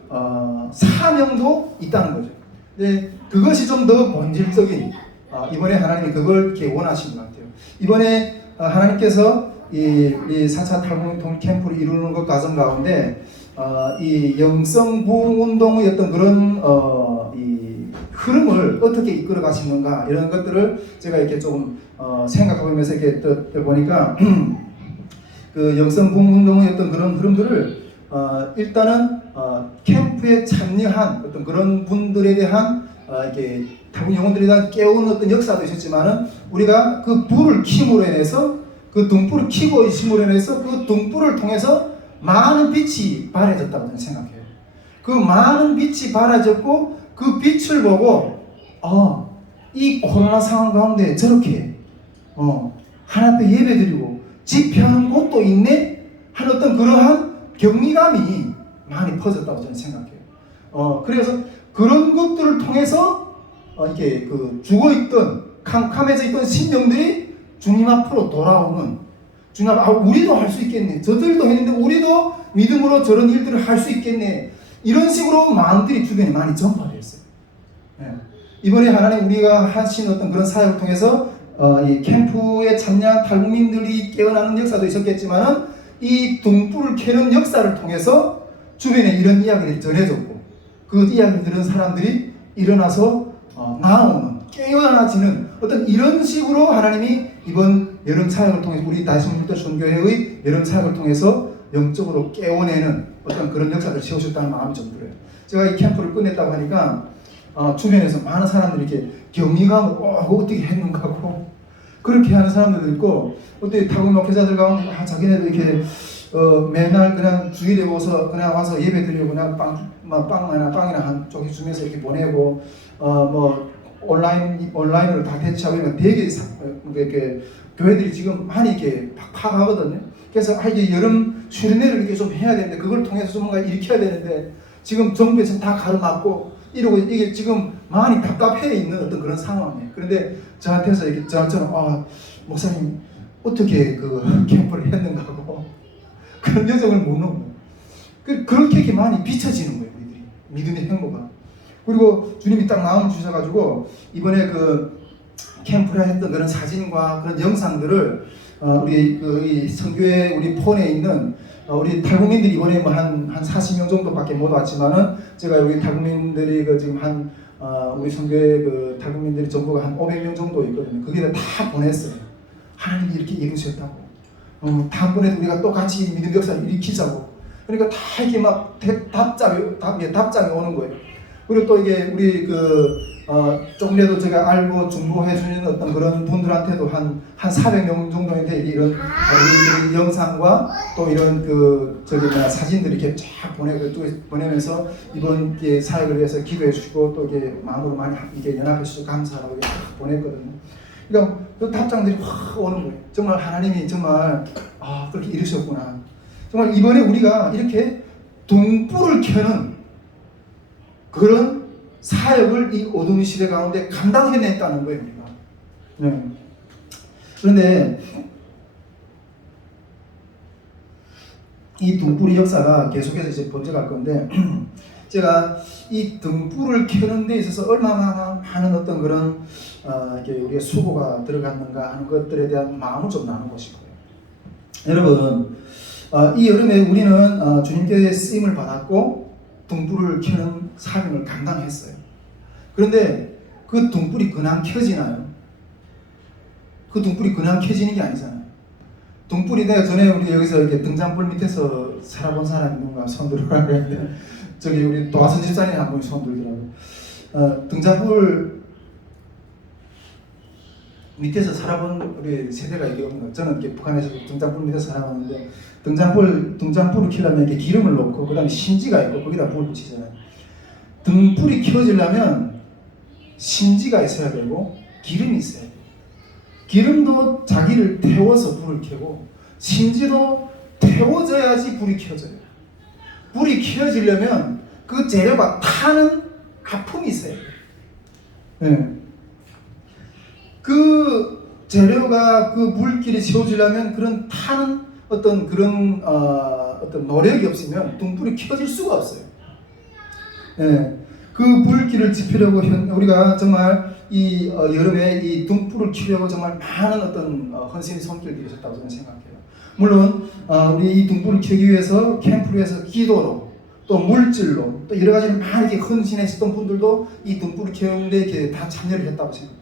사명도 있다는 거죠. 근데 그것이 좀 더 본질적인 이번에 하나님이 그걸 이렇게 원하신 것 같아요. 이번에 하나님께서 이 4차 탈북민 통일 캠프를 이루는 것 과정 가운데 이 영성 부흥 운동의 어떤 그런 이 흐름을 어떻게 이끌어 가시는가 이런 것들을 제가 이렇게 조금 생각해보면서 이렇게 보니까 그 영성 부흥 운동의 어떤 그런 흐름들을 일단은 캠프에 참여한 어떤 그런 분들에 대한 이렇게 탈북 영혼들에 대한 깨우는 어떤 역사도 있었지만은 우리가 그 불을 킴으로 인해서 그 등불을 켜고 있음으로 인해서 그 등불을 통해서 많은 빛이 발해졌다고 저는 생각해요. 그 많은 빛이 발해졌고 그 빛을 보고 이 코로나 상황 가운데 저렇게 하나님 앞에 예배드리고 집회하는 곳도 있네 하는 어떤 그러한 경미감이 많이 퍼졌다고 저는 생각해요. 그래서 그런 것들을 통해서 이렇게 그 죽어 있던 캄캄해져 있던 심령들이 주님 앞으로 돌아오는, 주님 앞, 우리도 할 수 있겠네. 저들도 했는데 우리도 믿음으로 저런 일들을 할 수 있겠네. 이런 식으로 마음들이 주변에 많이 전파됐어요. 예. 이번에 하나님 우리가 하신 어떤 그런 사역을 통해서 이 캠프에 참여한 탈북민들이 깨어나는 역사도 있었겠지만은 이 등불을 켜는 역사를 통해서 주변에 이런 이야기를 전해줬고 그 이야기를 들은 사람들이 일어나서 나오는, 깨어나지는 어떤 이런 식으로 하나님이 이번 여름 사역을 통해서 우리 다시문부터 선교회의 여름 사역을 통해서 영적으로 깨워내는 어떤 그런 역사를 세우셨다는 마음이 좀 들어요. 제가 이 캠프를 끝냈다고 하니까 주변에서 많은 사람들이 이렇게 경이감을 어떻게 했는가 하고 그렇게 하는 사람들도 있고, 어떻게 타국 목회자들 가운데 자기네도 이렇게 맨날 그냥 주일에 와서 그냥 와서 예배 드리고 그냥 빵이나 한 쪽에 주면서 이렇게 보내고 뭐 온라인으로 다 대체하고 이러면 되게 이렇게 교회들이 지금 많이 이렇게 팍팍하거든요. 그래서 이제 여름 수련회를 이렇게 좀 해야 되는데 그걸 통해서 좀 뭔가 일으켜야 되는데 지금 정부에서 다 가로막고 이러고 이게 지금 많이 답답해 있는 어떤 그런 상황이에요. 그런데 저한테서 이렇게 저처럼 목사님 어떻게 그 캠프를 했는가 하고 그런 여정을 묻는 거예요. 그렇게 이렇게 많이 비춰지는 거예요, 우리들이 믿음의 행보가. 그리고 주님이 딱 마음을 주셔가지고 이번에 그 캠프를 했던 그런 사진과 그런 영상들을 우리 이 선교회 우리 폰에 있는 우리 탈북민들이 이번에 뭐 한 40명 정도밖에 못 왔지만은 제가 여기 탈북민들이 그 지금 우리 선교회 그 탈북민들이 전부가 한 500명 정도 있거든요. 거기다 다 보냈어요. 하나님이 이렇게 이루셨다고. 다음번에 우리가 똑같이 믿음 역사를 일으키자고. 그러니까 다 이렇게 막 답장이 오는 거예요. 그리고 또 이게 우리 조금이라도 제가 알고 중보해주는 어떤 그런 분들한테도 한 400명 정도인데 이런 우리 영상과 또 이런 사진들이 이렇게 쫙 보내면서 이번 사역을 위해서 기도해 주시고 또 이게 마음으로 많이 이게 연합해 주셔서 감사하다고 이렇게 보냈거든요. 그러니까 그 답장들이 확 오는 거예요. 정말 하나님이 정말 그렇게 이루셨구나. 정말 이번에 우리가 이렇게 등불을 켜는 그런 사역을 이 어두운 시대 가운데 감당해냈다는 거예요, 우리가. 네. 그런데 이 등불의 역사가 계속해서 이제 번져갈 건데 제가 이 등불을 켜는 데 있어서 얼마나 많은 어떤 그런 우리가 수고가 들어갔는가 하는 것들에 대한 마음을 좀 나누고 싶어요. 여러분, 이 여름에 우리는 주님께 쓰임을 받았고 등불을 켜는 사명을 감당했어요. 그런데 그 등불이 그냥 켜지나요? 그 등불이 그냥 켜지는 게 아니잖아요. 등불이 내가 전에 우리 여기서 이렇게 등잔불 밑에서 살아본 사람 있는가 손 들으라고 했는데 저기 우리 도화선 집사님 한 분이 손 들더라고요. 등잔불 밑에서 살아본 우리 세대가 이게 없는 거예요. 저는 이렇게 북한에서 등잔불 밑에서 살아봤는데 등잔불을 켜려면 이렇게 기름을 넣고 그 다음에 심지가 있고 거기다 불을 붙이잖아요. 등불이 켜지려면 심지가 있어야 되고 기름이 있어야 돼요. 기름도 자기를 태워서 불을 켜고 심지도 태워져야지 불이 켜져요. 불이 켜지려면 그 재료가 타는 아픔이 있어야 돼요. 네. 그 재료가 그 불길이 세워지려면 그런 타는 어떤 그런 어떤 노력이 없으면 등불이 켜질 수가 없어요. 네. 그 불길을 지피려고 우리가 정말 이 여름에 이 등불을 켜려고 정말 많은 어떤 헌신의 손길이 있었다고 저는 생각해요. 물론 우리 이 등불을 켜기 위해서 캠프를 해서 기도로 또 물질로 또 여러 가지를 많이 헌신했었던 분들도 이 등불을 켜는데 이렇게 다 참여를 했다고 생각해요.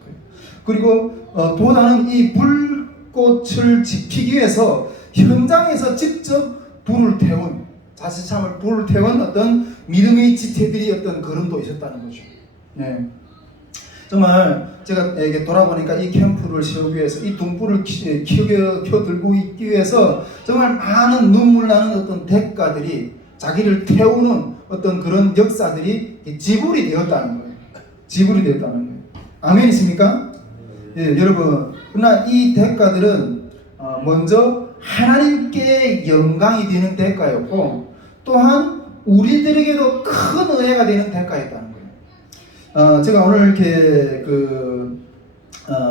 그리고 보다는 이 불꽃을 지피기 위해서 현장에서 직접 불을 태운 자칫하면 불을 태운 어떤 믿음의 지체들이 어떤 걸음도 있었다는 거죠. 네. 정말 제가 이게 돌아보니까 이 캠프를 세우기 위해서 이 등불을 켜들고 있기 위해서 정말 많은 눈물 나는 어떤 대가들이 자기를 태우는 어떤 그런 역사들이 지불이 되었다는 거예요. 지불이 되었다는 거예요. 아멘 있습니까? 예, 여러분, 그러나 이 대가들은 먼저 하나님께 영광이 되는 대가였고 또한 우리들에게도 큰 은혜가 되는 대가였다는 거예요. 제가 오늘 이렇게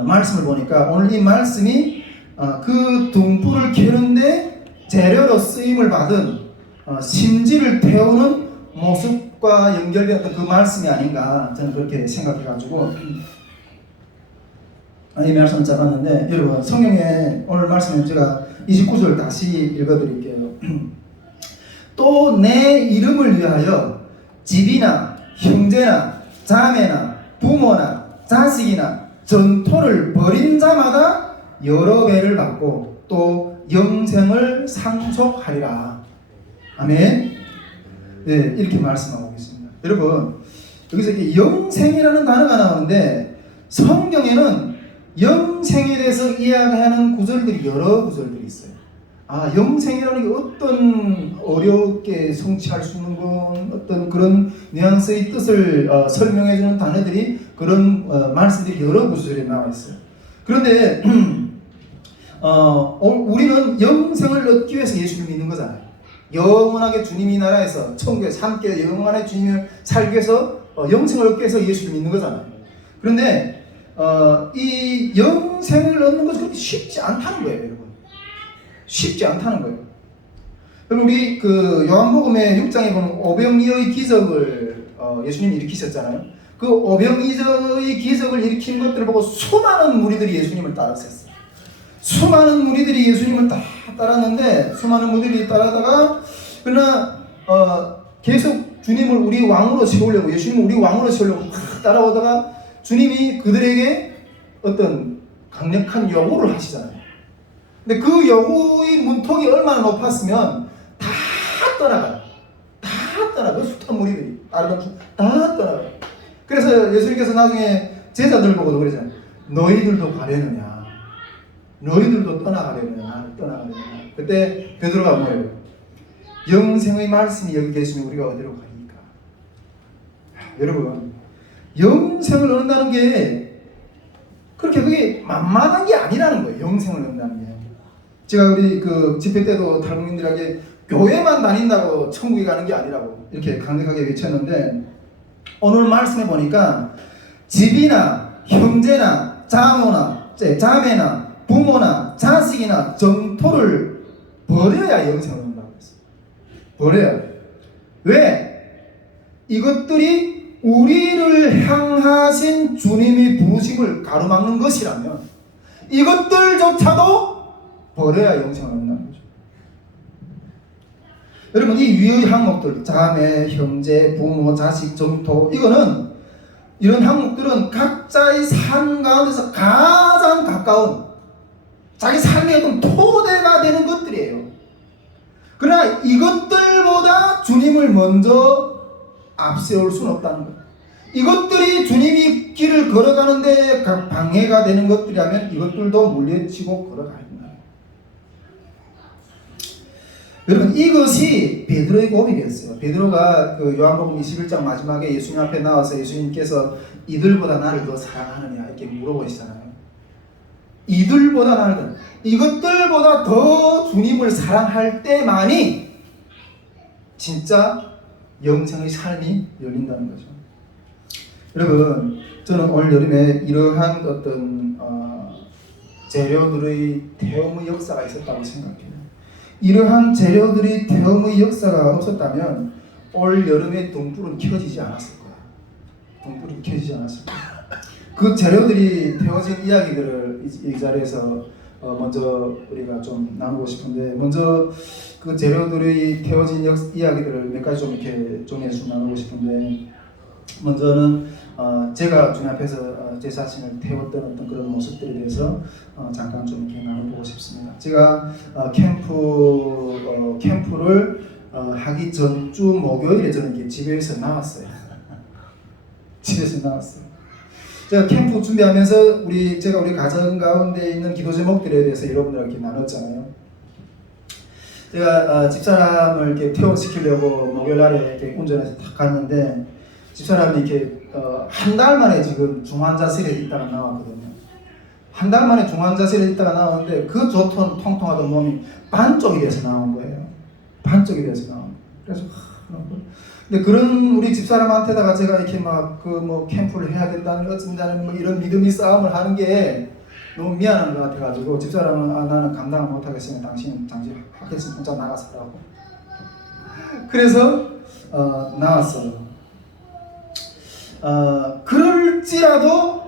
말씀을 보니까 오늘 이 말씀이 그 등불을 켜는데 재료로 쓰임을 받은 심지를 태우는 모습과 연결되었던 그 말씀이 아닌가 저는 그렇게 생각해가지고 이 말씀을 잡았는데 여러분 성경에 오늘 말씀은 제가 29절 다시 읽어드릴게요. 또 내 이름을 위하여 집이나 형제나 자매나 부모나 자식이나 전토를 벌인 자마다 여러 배를 받고 또 영생을 상속하리라. 아멘. 네, 이렇게 말씀하고 계십니다. 여러분 여기서 이렇게 영생이라는 단어가 나오는데 성경에는 영생에 대해서 이야기하는 구절들이 여러 구절들이 있어요. 영생이라는 게 어떤 어렵게 성취할 수 있는 건 어떤 그런 뉘앙스의 뜻을 설명해주는 단어들이 그런 말씀들이 여러 구절에 나와 있어요. 그런데 우리는 영생을 얻기 위해서 예수를 믿는 거잖아요. 영원하게 주님이 나라에서 천국에서 함께 영원하게 주님을 살기 위해서 영생을 얻기 위해서 예수를 믿는 거잖아요. 그런데 이 영생을 얻는 것은 그렇게 쉽지 않다는 거예요, 여러분. 쉽지 않다는 거예요. 여러분 우리 요한복음의 6장에 보면 오병이어의 기적을 예수님이 일으키셨잖아요. 그 오병이어의 기적을 일으킨 것들을 보고 수많은 무리들이 예수님을 따랐었어요. 수많은 무리들이 예수님을 다 따랐는데 수많은 무리들이 따라다가 그러나 계속 주님을 우리 왕으로 세우려고 예수님을 우리 왕으로 세우려고 따라오다가 주님이 그들에게 어떤 강력한 요구를 하시잖아요. 근데 그 요구의 문턱이 얼마나 높았으면 다 떠나가요. 다 떠나가요. 숱한 무리들이 다 떠나가요. 그래서 예수님께서 나중에 제자들 보고도 그러잖아요. 너희들도 가려느냐? 너희들도 떠나가려느냐? 그때 베드로가 뭐예요? 영생의 말씀이 여기 계시면 우리가 어디로 가니까? 여러분 영생을 얻는다는 게 그게 만만한 게 아니라는 거예요. 영생을 얻는다는 게. 제가 우리 집회 때도 탈북민들에게 교회만 다닌다고 천국에 가는 게 아니라고 이렇게 강력하게 외쳤는데 오늘 말씀해 보니까 집이나 형제나 자매나 부모나 자식이나 정토를 버려야 영생을 얻는다고 했어요. 버려야 돼. 왜? 이것들이 우리를 향하신 주님의 부르심을 가로막는 것이라면 이것들조차도 버려야 영생을 얻는다는 거죠. 여러분 이 위의 항목들 자매, 형제, 부모, 자식, 정토 이런 항목들은 각자의 삶 가운데서 가장 가까운 자기 삶의 어떤 토대가 되는 것들이에요. 그러나 이것들보다 주님을 먼저 앞세울 수는 없다는 거예요. 이것들이 주님이 길을 걸어가는데 방해가 되는 것들이라면 이것들도 물리치고 걸어가야 된다. 여러분 이것이 베드로의 고백이었어요. 베드로가 요한복음 21장 마지막에 예수님 앞에 나와서 예수님께서 이들보다 나를 더 사랑하느냐 이렇게 물어보시잖아요. 이것들보다 더 주님을 사랑할 때만이 진짜 영생의 삶이 열린다는 거죠. 여러분 저는 올 여름에 이러한 어떤 재료들의 태움의 역사가 있었다고 생각해요. 이러한 재료들이 태움의 역사가 없었다면 올 여름에 등불은 켜지지 않았을 거야. 그 재료들이 태워진 이야기들을 이 자리에서 먼저 우리가 좀 나누고 싶은데 먼저 그 재료들이 태워진 이야기들을 몇 가지 좀 이렇게 정리해서 나누고 싶은데 먼저는 제가 주님 앞에서 제 자신을 태웠던 어떤 그런 모습들에 대해서 잠깐 좀 이렇게 나눠보고 싶습니다. 제가 캠프를 하기 전주 목요일에 저는 이렇게 집에서 나왔어요. 제가 캠프 준비하면서 제가 우리 가정 가운데 있는 기도 제목들에 대해서 여러분들과 이렇게 나눴잖아요. 제가 집사람을 이렇게 퇴원시키려고 목요일 날에 이렇게 운전해서 딱 갔는데 집사람이 이렇게 한 달 만에 지금 중환자실에 있다가 나왔거든요. 한 달 만에 중환자실에 있다가 나왔는데 그 통통하던 몸이 반쪽이 돼서 나온 거예요. 그래서 근데 그런 우리 집사람한테다가 제가 이렇게 막 그 뭐 캠프를 해야 된다는 어쩐다는 뭐 이런 믿음의 싸움을 하는 게 너무 미안한 것 같아가지고 집사람은 나는 감당을 못하겠으면 당신은 장지 하겠으면 혼자 나가서 하라고. 그래서 나왔어요. 그럴지라도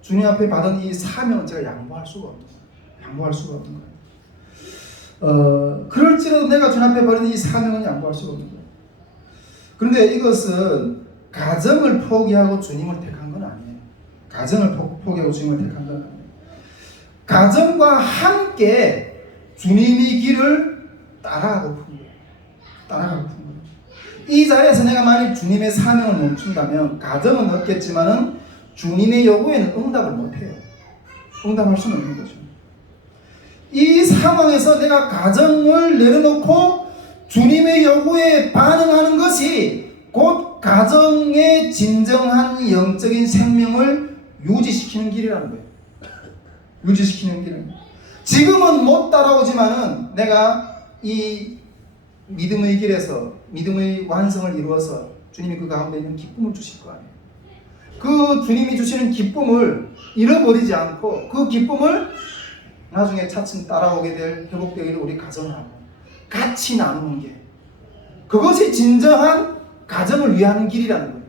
주님 앞에 받은 이 사명은 제가 양보할 수가 없는 거예요. 양보할 수가 없는 거예요. 그럴지라도 내가 주님 앞에 받은 이 사명은 양보할 수가 없는 거예요. 그런데 이것은 가정을 포기하고 주님을 택한 건 아니에요. 가정을 포기하고 주님을 택한 건 아니에요. 가정과 함께 주님의 길을 따라가고픈 거예요. 따라가고픈 거예요. 이 자리에서 내가 만약 주님의 사명을 멈춘다면 가정은 얻겠지만은 주님의 요구에는 응답을 못해요. 응답할 수는 없는 거죠. 이 상황에서 내가 가정을 내려놓고 주님의 요구에 반응하는 것이 곧 가정의 진정한 영적인 생명을 유지시키는 길이라는 거예요. 유지시키는 길은. 지금은 못 따라오지만은 내가 이 믿음의 길에서 믿음의 완성을 이루어서 주님이 그 가운데 있는 기쁨을 주실 거 아니에요. 그 주님이 주시는 기쁨을 잃어버리지 않고 그 기쁨을 나중에 차츰 따라오게 될 회복되기를 우리 가정하고 같이 나누는 게 그것이 진정한 가정을 위하는 길이라는 거예요.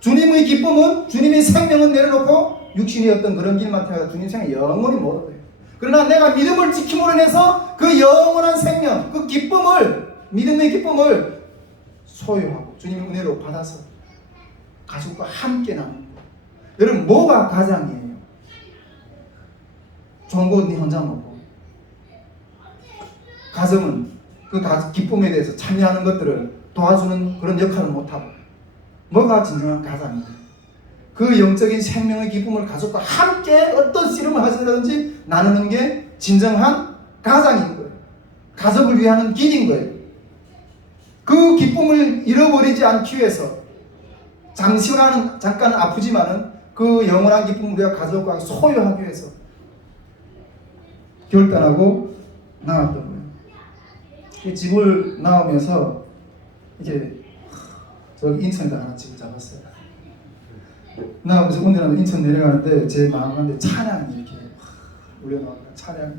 주님의 기쁨은 주님의 생명은 내려놓고 육신의 어떤 그런 길만 태워서 주님 생명 영원히 못 얻어요. 그러나 내가 믿음을 지킴으로 인해서 그 영원한 생명, 그 기쁨을 믿음의 기쁨을 소유하고 주님의 은혜로 받아서 가족과 함께 나누는 거예요. 여러분 뭐가 가장이에요? 좋은 거 네 혼자 먹고 가정은 그 기쁨에 대해서 참여하는 것들을 도와주는 그런 역할을 못하고 뭐가 진정한 가장이에요? 그 영적인 생명의 기쁨을 가족과 함께 어떤 씨름을 하시든지 나누는 게 진정한 가장인 거예요. 가족을 위하는 길인 거예요. 그 기쁨을 잃어버리지 않기 위해서 잠깐 아프지만은 그 영원한 기쁨을 우리가 가족과 소유하기 위해서 결단하고 나왔던 거예요. 이 집을 나오면서 이제 저기 인천에다 하나 집을 잡았어요. 나오면서 운전하면 인천 내려가는데 제 마음 가운데 찬양이 이렇게 울려나와요. 찬양.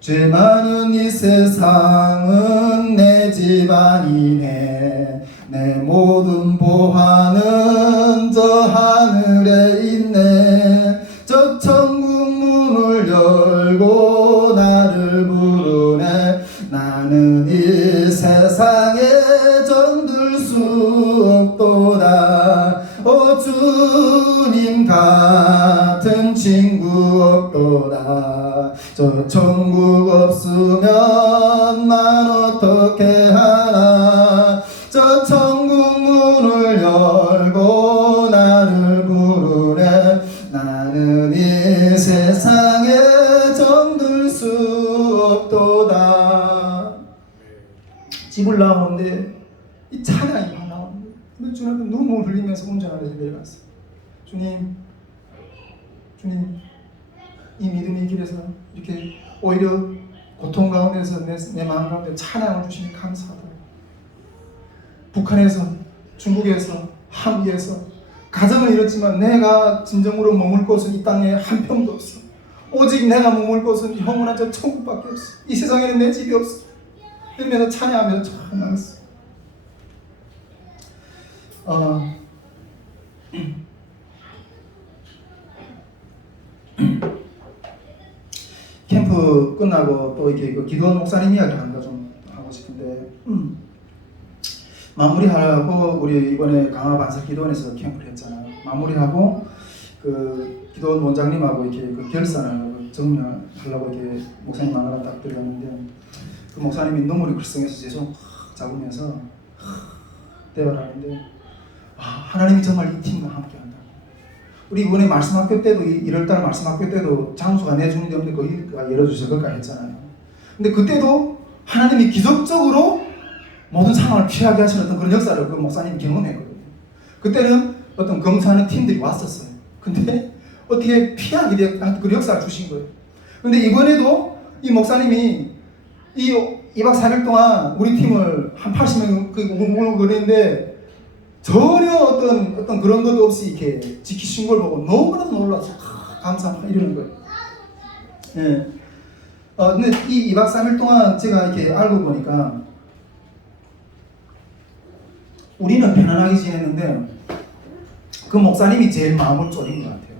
죄 많은 이 세상은 내 집안이네. 내 모든 보화는 저 하늘에 있네. 저 천국 문을 열고 나를 부르네. 나는 이 세상에 정들 수 없도다. 오 주님 같은 친구 없도다. 저 천국 없으면 난 어떻게 하나. 저 천국 문을 열고 나를 부르네. 나는 이 세상에 정들 수 없도다. 집을 나오는데 이 찬양이 막 나오는 거예요. 근데 주님 눈물 흘리면서 운전하면서 내려갔어요. 주님 이 믿음의 길에서 이렇게 오히려 고통 가운데서 내 마음 가운데 찬양을 주시니 감사하다. 북한에서, 중국에서, 한국에서 가정을 잃었지만 내가 진정으로 머물 곳은 이 땅에 한 평도 없어. 오직 내가 머물 곳은 영원한 저 천국밖에 없어. 이 세상에는 내 집이 없어. 이러면서 찬양하면서 참 나왔어. 캠프 끝나고 또 이렇게 그 기도원 목사님 이야기 하는 거 좀 하고 싶은데 마무리하고 우리 이번에 강화 반석 기도원에서 캠프를 했잖아요. 마무리하고 그 기도원 원장님하고 이렇게 그 결산을 정리하려고 이렇게 목사님 만나러 딱 들어갔는데 그 목사님이 눈물이 글썽해서 제 손 잡으면서 대화를 하는데 하나님이 정말 이 팀과 함께한다. 우리 이번에 말씀학교 때도 1월달 말씀학교 때도 장소가 내주는 데 없는데 거기가 열어주셔서 거기까지 했잖아요. 근데 그때도 하나님이 기적적으로 모든 상황을 피하게 하시는 어떤 그런 역사를 그 목사님이 경험했거든요. 그때는 어떤 검사하는 팀들이 왔었어요. 근데 어떻게 피하게 된 그 역사를 주신 거예요. 근데 이번에도 이 목사님이 이 2박 3일 동안 우리 팀을 한 80명 웅웅 그랬는데 전혀 어떤 그런 것도 없이 이렇게 지키신 걸 보고 너무나도 놀라서 감사합니다 이러는 거예요. 예. 근데 이 2박 3일 동안 제가 이렇게 알고 보니까 우리는 편안하게 지냈는데 그 목사님이 제일 마음을 졸인 것 같아요.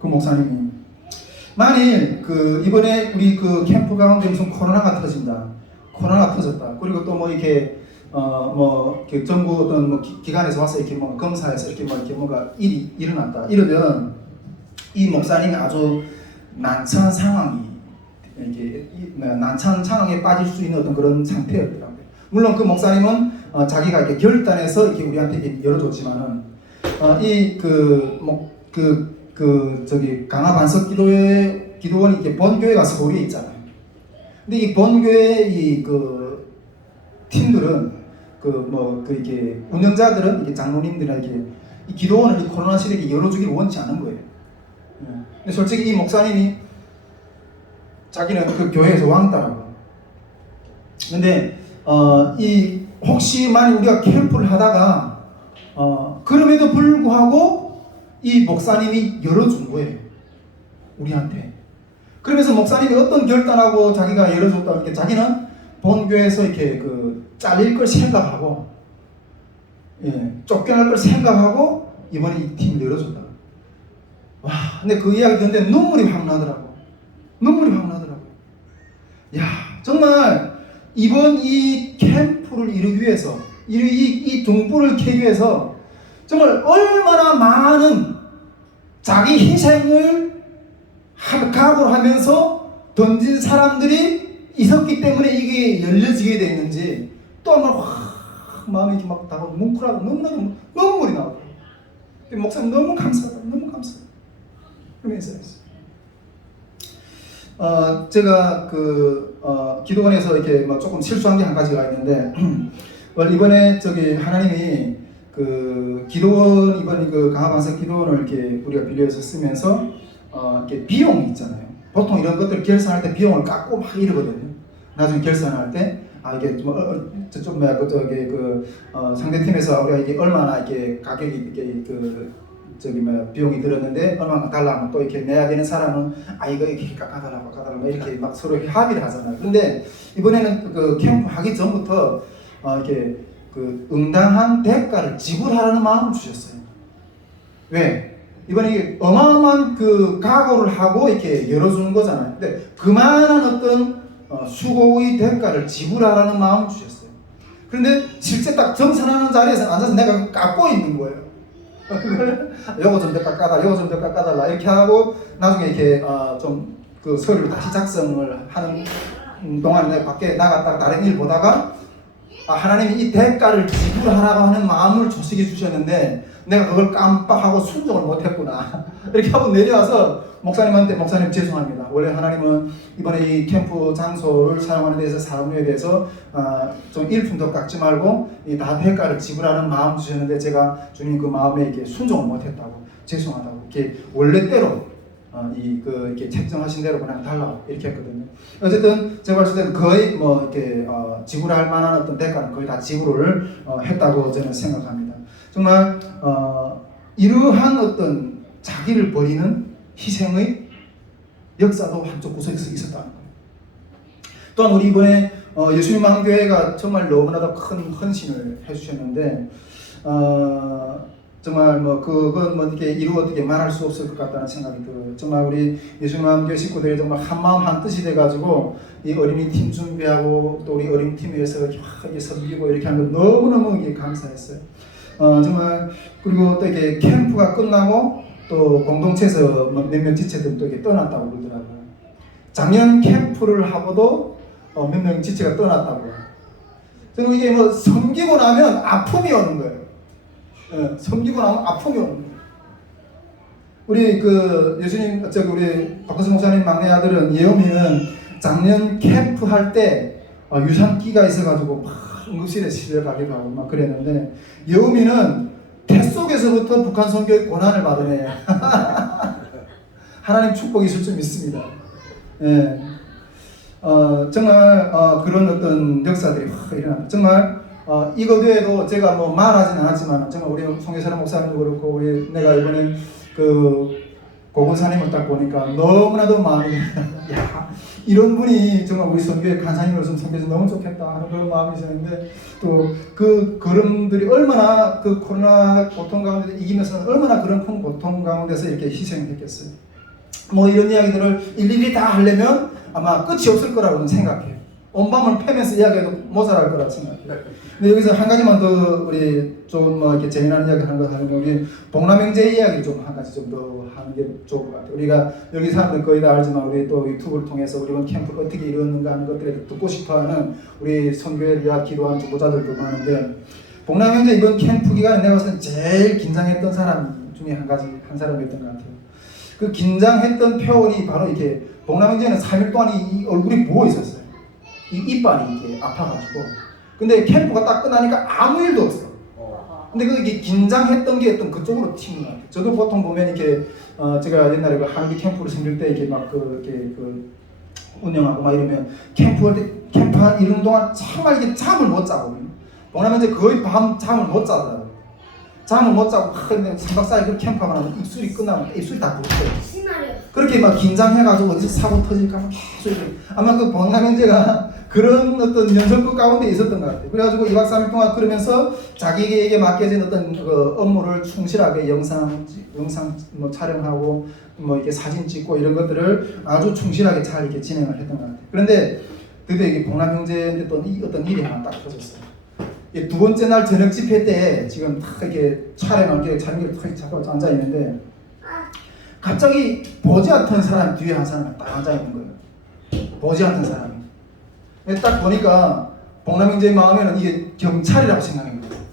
그 목사님이 만일 이번에 우리 그 캠프 가운데 무슨 코로나가 터졌다. 그리고 또 뭐 이렇게 이렇게 정부 어떤 뭐 기관에서 와서 이렇게 뭐 검사해서 이렇게 뭔가 일이 일어났다. 이러면 이 목사님이 아주 난처한 상황에 빠질 수 있는 어떤 그런 상태였더라고요. 물론 그 목사님은 자기가 이렇게 결단해서 이렇게 우리한테 이렇게 열어줬지만은 저기 강화반석 기도원이 이렇게 본교회가 서울에 있잖아요. 근데 이 본교회 팀들은 이렇게 운영자들은 이렇게 장로님들이나 이렇게 이 기도원을 이 코로나 시대에 열어주기를 원치 않은 거예요. 근데 솔직히 이 목사님이 자기는 그 교회에서 왕따라고. 근데 혹시 만약 우리가 캠프를 하다가 그럼에도 불구하고 이 목사님이 열어준 거예요. 우리한테. 그러면서 목사님이 어떤 결단하고 자기가 열어줬다 이렇게 자기는 본교에서 이렇게 잘릴 걸 생각하고 쫓겨날 걸 생각하고 이번에 이 팀을 열어줬다. 와, 근데 그 이야기 듣는데 눈물이 확 나더라고. 야, 정말 이번 이 캠프를 이루기 위해서 이 등불을 켜기 위해서 정말 얼마나 많은 자기 희생을 각오를 하면서 던진 사람들이 있었기 때문에 이게 열려지게 됐는지 또 한 번 확 마음이 이렇게 막 다가오고 뭉클하고 너무나도 눈물이 나오고 목사님 너무 감사하다 그러면서 제가 기도원에서 이렇게 막 조금 실수한 게 한 가지가 있는데 이번에 하나님이 기도원 이번 강화반석 기도원을 이렇게 우리가 빌려서 쓰면서 이렇게 비용이 있잖아요. 보통 이런 것들 결산할 때 비용을 깎고 막 이러거든요. 나중에 결산할 때 이게 상대 팀에서 우리가 이게 얼마나 이렇게 가격이 이렇게 비용이 들었는데 얼마나 달라면 또 이렇게 내야 되는 사람은 이거 이렇게 깎아달라고 이렇게 막 서로 합의를 하잖아요. 근데 이번에는 캠프 하기 전부터 이렇게 응당한 대가를 지불하라는 마음을 주셨어요. 왜? 이번에 이게 어마어마한 각오를 하고 이렇게 열어주는 거잖아요. 근데 그만한 어떤 수고의 대가를 지불하라는 마음을 주셨어요. 그런데 실제 딱 정산하는 자리에서 앉아서 내가 깎고 있는 거예요. 요거 좀 더 깎아달라 이렇게 하고 나중에 이렇게 서류를 다시 작성을 하는 동안에 내가 밖에 나갔다가 다른 일 보다가 하나님이 이 대가를 지불하라고 하는 마음을 조식해 주셨는데 내가 그걸 깜빡하고 순종을 못했구나 이렇게 하고 내려와서 목사님한테 목사님 죄송합니다. 원래 하나님은 이번에 이 캠프 장소를 사용하는 데서 사업료에 대해서 좀 1푼 더 깎지 말고 다 대가를 지불하는 마음 주셨는데 제가 주님 그 마음에 이렇게 순종을 못했다고 죄송하다고 이렇게 원래대로 이렇게 책정하신 대로 그냥 달라고 이렇게 했거든요. 어쨌든 제가 봤을 때는 거의 이렇게 지불할 만한 어떤 대가는 거의 다 지불을 했다고 저는 생각합니다. 정말 이러한 어떤 자기를 버리는 희생의 역사도 한쪽 구석에서 있었다는 거예요. 또한 우리 이번에 예수님 마음교회가 정말 너무나도 큰 헌신을 해주셨는데 정말 그건 이렇게 이루어지게 말할 수 없을 것 같다는 생각이 들어요. 정말 우리 예수님 마음교회 식구들이 정말 한 마음 한 뜻이 돼가지고 이 어린이 팀 준비하고 또 우리 어린이 팀에서 섬기고 이렇게 하는 거 너무너무 감사했어요. 정말 그리고 또 이렇게 캠프가 끝나고 또 공동체에서 몇몇 지체들은 또 이렇게 떠났다고 그러더라고요. 작년 캠프를 하고도 몇 명 지체가 떠났다고요. 그리고 이게 섬기고 나면 아픔이 오는 거예요. 섬기고 나면 아픔이 오는 거예요. 우리 예수님 우리 박근수 목사님 막내 아들은 예음이는 작년 캠프 할 때 유산기가 있어가지고 막 응급실에 실려가기도 하고 막 그랬는데 예음이는 태 속에서부터 북한 선교의 고난을 받으네. 하나님 축복이 있을 줄 믿습니다. 예. 정말 그런 어떤 역사들이 확 일어납니다. 정말 이거 외에도 제가 뭐 말하지는 않았지만 정말 우리 송혜사람 목사님도 그렇고 우리 내가 이번에 그 고군사님을 딱 보니까 너무나도 마음이 야 이런 분이 정말 우리 선교회 간사님으로서 섬겨서 너무 좋겠다 하는 그런 마음이 있었는데 또 그 걸음들이 얼마나 그 코로나 고통 가운데 이기면서 얼마나 그런 큰 고통 가운데서 이렇게 희생을 했겠어요. 뭐 이런 이야기들을 일일이 다 하려면 아마 끝이 없을 거라고 생각해요. 온 밤을 패면서 이야기해도 모자랄 거라고 생각해요. 근데 여기서 한 가지만 더 우리 좀 뭐 이렇게 재미나는 이야기 하는 거 하면 우리 복남형제 이야기 좀 한 가지 좀 더 하는 게 좋을 것 같아요. 우리가 여기 사람들 거의 다 알지만 우리 또 유튜브를 통해서 우리 이번 캠프를 어떻게 이루었는가 하는 것들을 듣고 싶어하는 우리 선교회를 위하 기도하는 주보자들도 많은데 복남형제 이번 캠프 기간에 내가 봤을 때 제일 긴장했던 사람 중에 한 사람이었던 것 같아요. 그 긴장했던 표현이 바로 이렇게 복남형제는 3일 동안 이 얼굴이 부어 있었어요. 이 이빨이 이렇게 아파가지고. 근데 캠프가 딱 끝나니까 아무 일도 없어. 근데 그게 긴장했던 게 어떤 그쪽으로 튀는 것 같아요. 저도 보통 보면 이렇게 제가 옛날에 그 한기 캠프를 섬길 때 이렇게 막 그 운영하고 막 이러면 캠프 한 이런 동안 정말 이게 잠을 못 자고. 복남형제 거의 밤 잠을 못 자더라고요. 잠을 못 자고 근데 3박 4일 그 캠프하고 나면 입술이 끝나면 입술이 다 부었어요. 그렇게 막 긴장해가지고 어디서 사고 터질까 막 계속 이렇게 아마 그 복남형제가 그런 어떤 연습구 가운데 있었던 것 같아요. 그래가지고 2박 3일 동안 그러면서 자기에게 맡겨진 어떤 그 업무를 충실하게 영상 뭐 촬영하고 뭐 이렇게 사진 찍고 이런 것들을 아주 충실하게 잘 이렇게 진행을 했던 것 같아요. 그런데 드디어 이게 복남형제한테 또 어떤 일이 하나 딱 터졌어요. 두 번째 날 저녁 집회 때 지금 딱 이렇게 촬영을 탁 잡고 앉아 있는데 갑자기 보지 않던 사람 뒤에 한 사람이 딱 앉아 있는 거예요. 보지 않던 사람이. 딱 보니까 복남형제의 마음에는 이게 경찰이라고 생각한 거예요.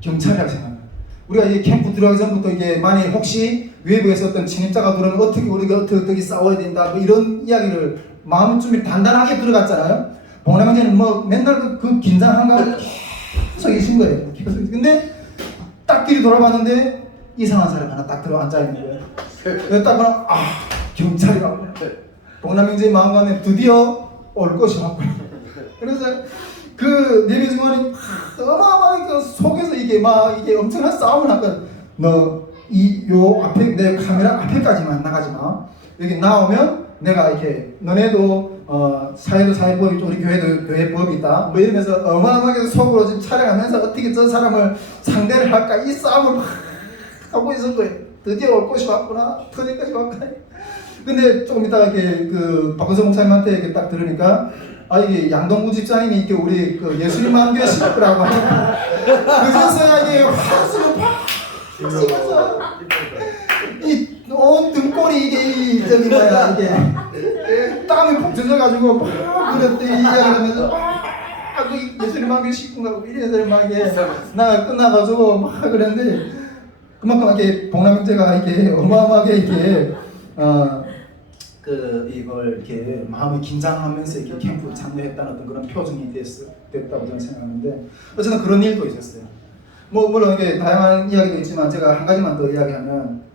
경찰이라고 생각한 거예요. 우리가 이 캠프 들어가기 전부터 이게 만약 혹시 외부에서 어떤 침입자가 들어오면 어떻게 우리가 어떻게 싸워야 된다 뭐 이런 이야기를 마음쯤이 단단하게 들어갔잖아요. 복남형제는 뭐 맨날 그 긴장한 가운데 계속 계신 거예요. 근데 딱 뒤로 돌아봤는데 이상한 사람이 하나 딱 들어 앉아 있는 거예요. 딱 보면 경찰이라고. 복남형제의 마음 가운데 드디어 올 것이 왔고요. 그래서 그 예배 중간에 어마어마하게 그 속에서 이게 막 이게 엄청난 싸움을 하거든. 너 요 앞에 내 카메라 앞에까지만 나가지 마. 여기 나오면 내가 이렇게 너네도 사회도 사회법이 좀 우리 교회도 교회법이 있다. 뭐 이러면서 어마어마하게 속으로 지금 촬영하면서 어떻게 저 사람을 상대를 할까 이 싸움을 막 하고 있을 거예요. 드디어 올 것이 왔구나. 터질 것이 왔구나. 근데 조금 이따 이렇게 그 박근성 목사님한테 이렇게 딱 들으니까 이게 양동구 집사님이 이렇게 우리 그 예수님 만교회 식구라고 하니까 그래서야 이게 한숨을 팍 쉬면서 이 온 등골이 이게 저기 뭐야 이게 땀이 푹 젖어가지고 막 그랬대 이야기하면서 그 예수님 만교회 식구인가 이래서 막 이게 나 끝나가지고 막 그랬는데 그만큼 이렇게 복남형제가 이렇게 어마어마하게 이렇게 이걸 이렇게 마음이 긴장하면서 이렇게 캠프 참여했다는 어떤 그런 표정이 됐다고 저는 생각하는데 어쨌든 그런 일도 있었어요. 뭐 물론 이게 다양한 이야기도 있지만 제가 한 가지만 더 이야기하면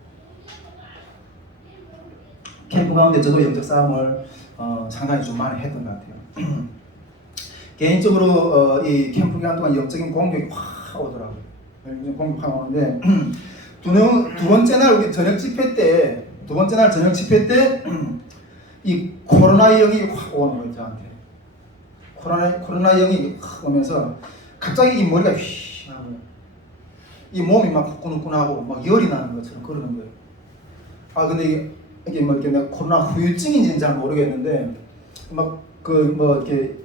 캠프 가운데 저도 영적 싸움을 상당히 좀 많이 했던 것 같아요. 개인적으로 이 캠프 기간 동안 영적인 공격이 확 오더라고요. 공격이 확 오는데 두 번째 날 우리 저녁 집회 때 이 코로나 영이 확 오는 거예요 저한테. 코로나 영이 확 오면서 갑자기 이 머리가 휘 나고요. 이 몸이 막 후끈후끈하고 막 열이 나는 것처럼 그러는 거예요. 근데 이게 뭐 이렇게 내가 코로나 후유증인지는 잘 모르겠는데 막 그 뭐 이렇게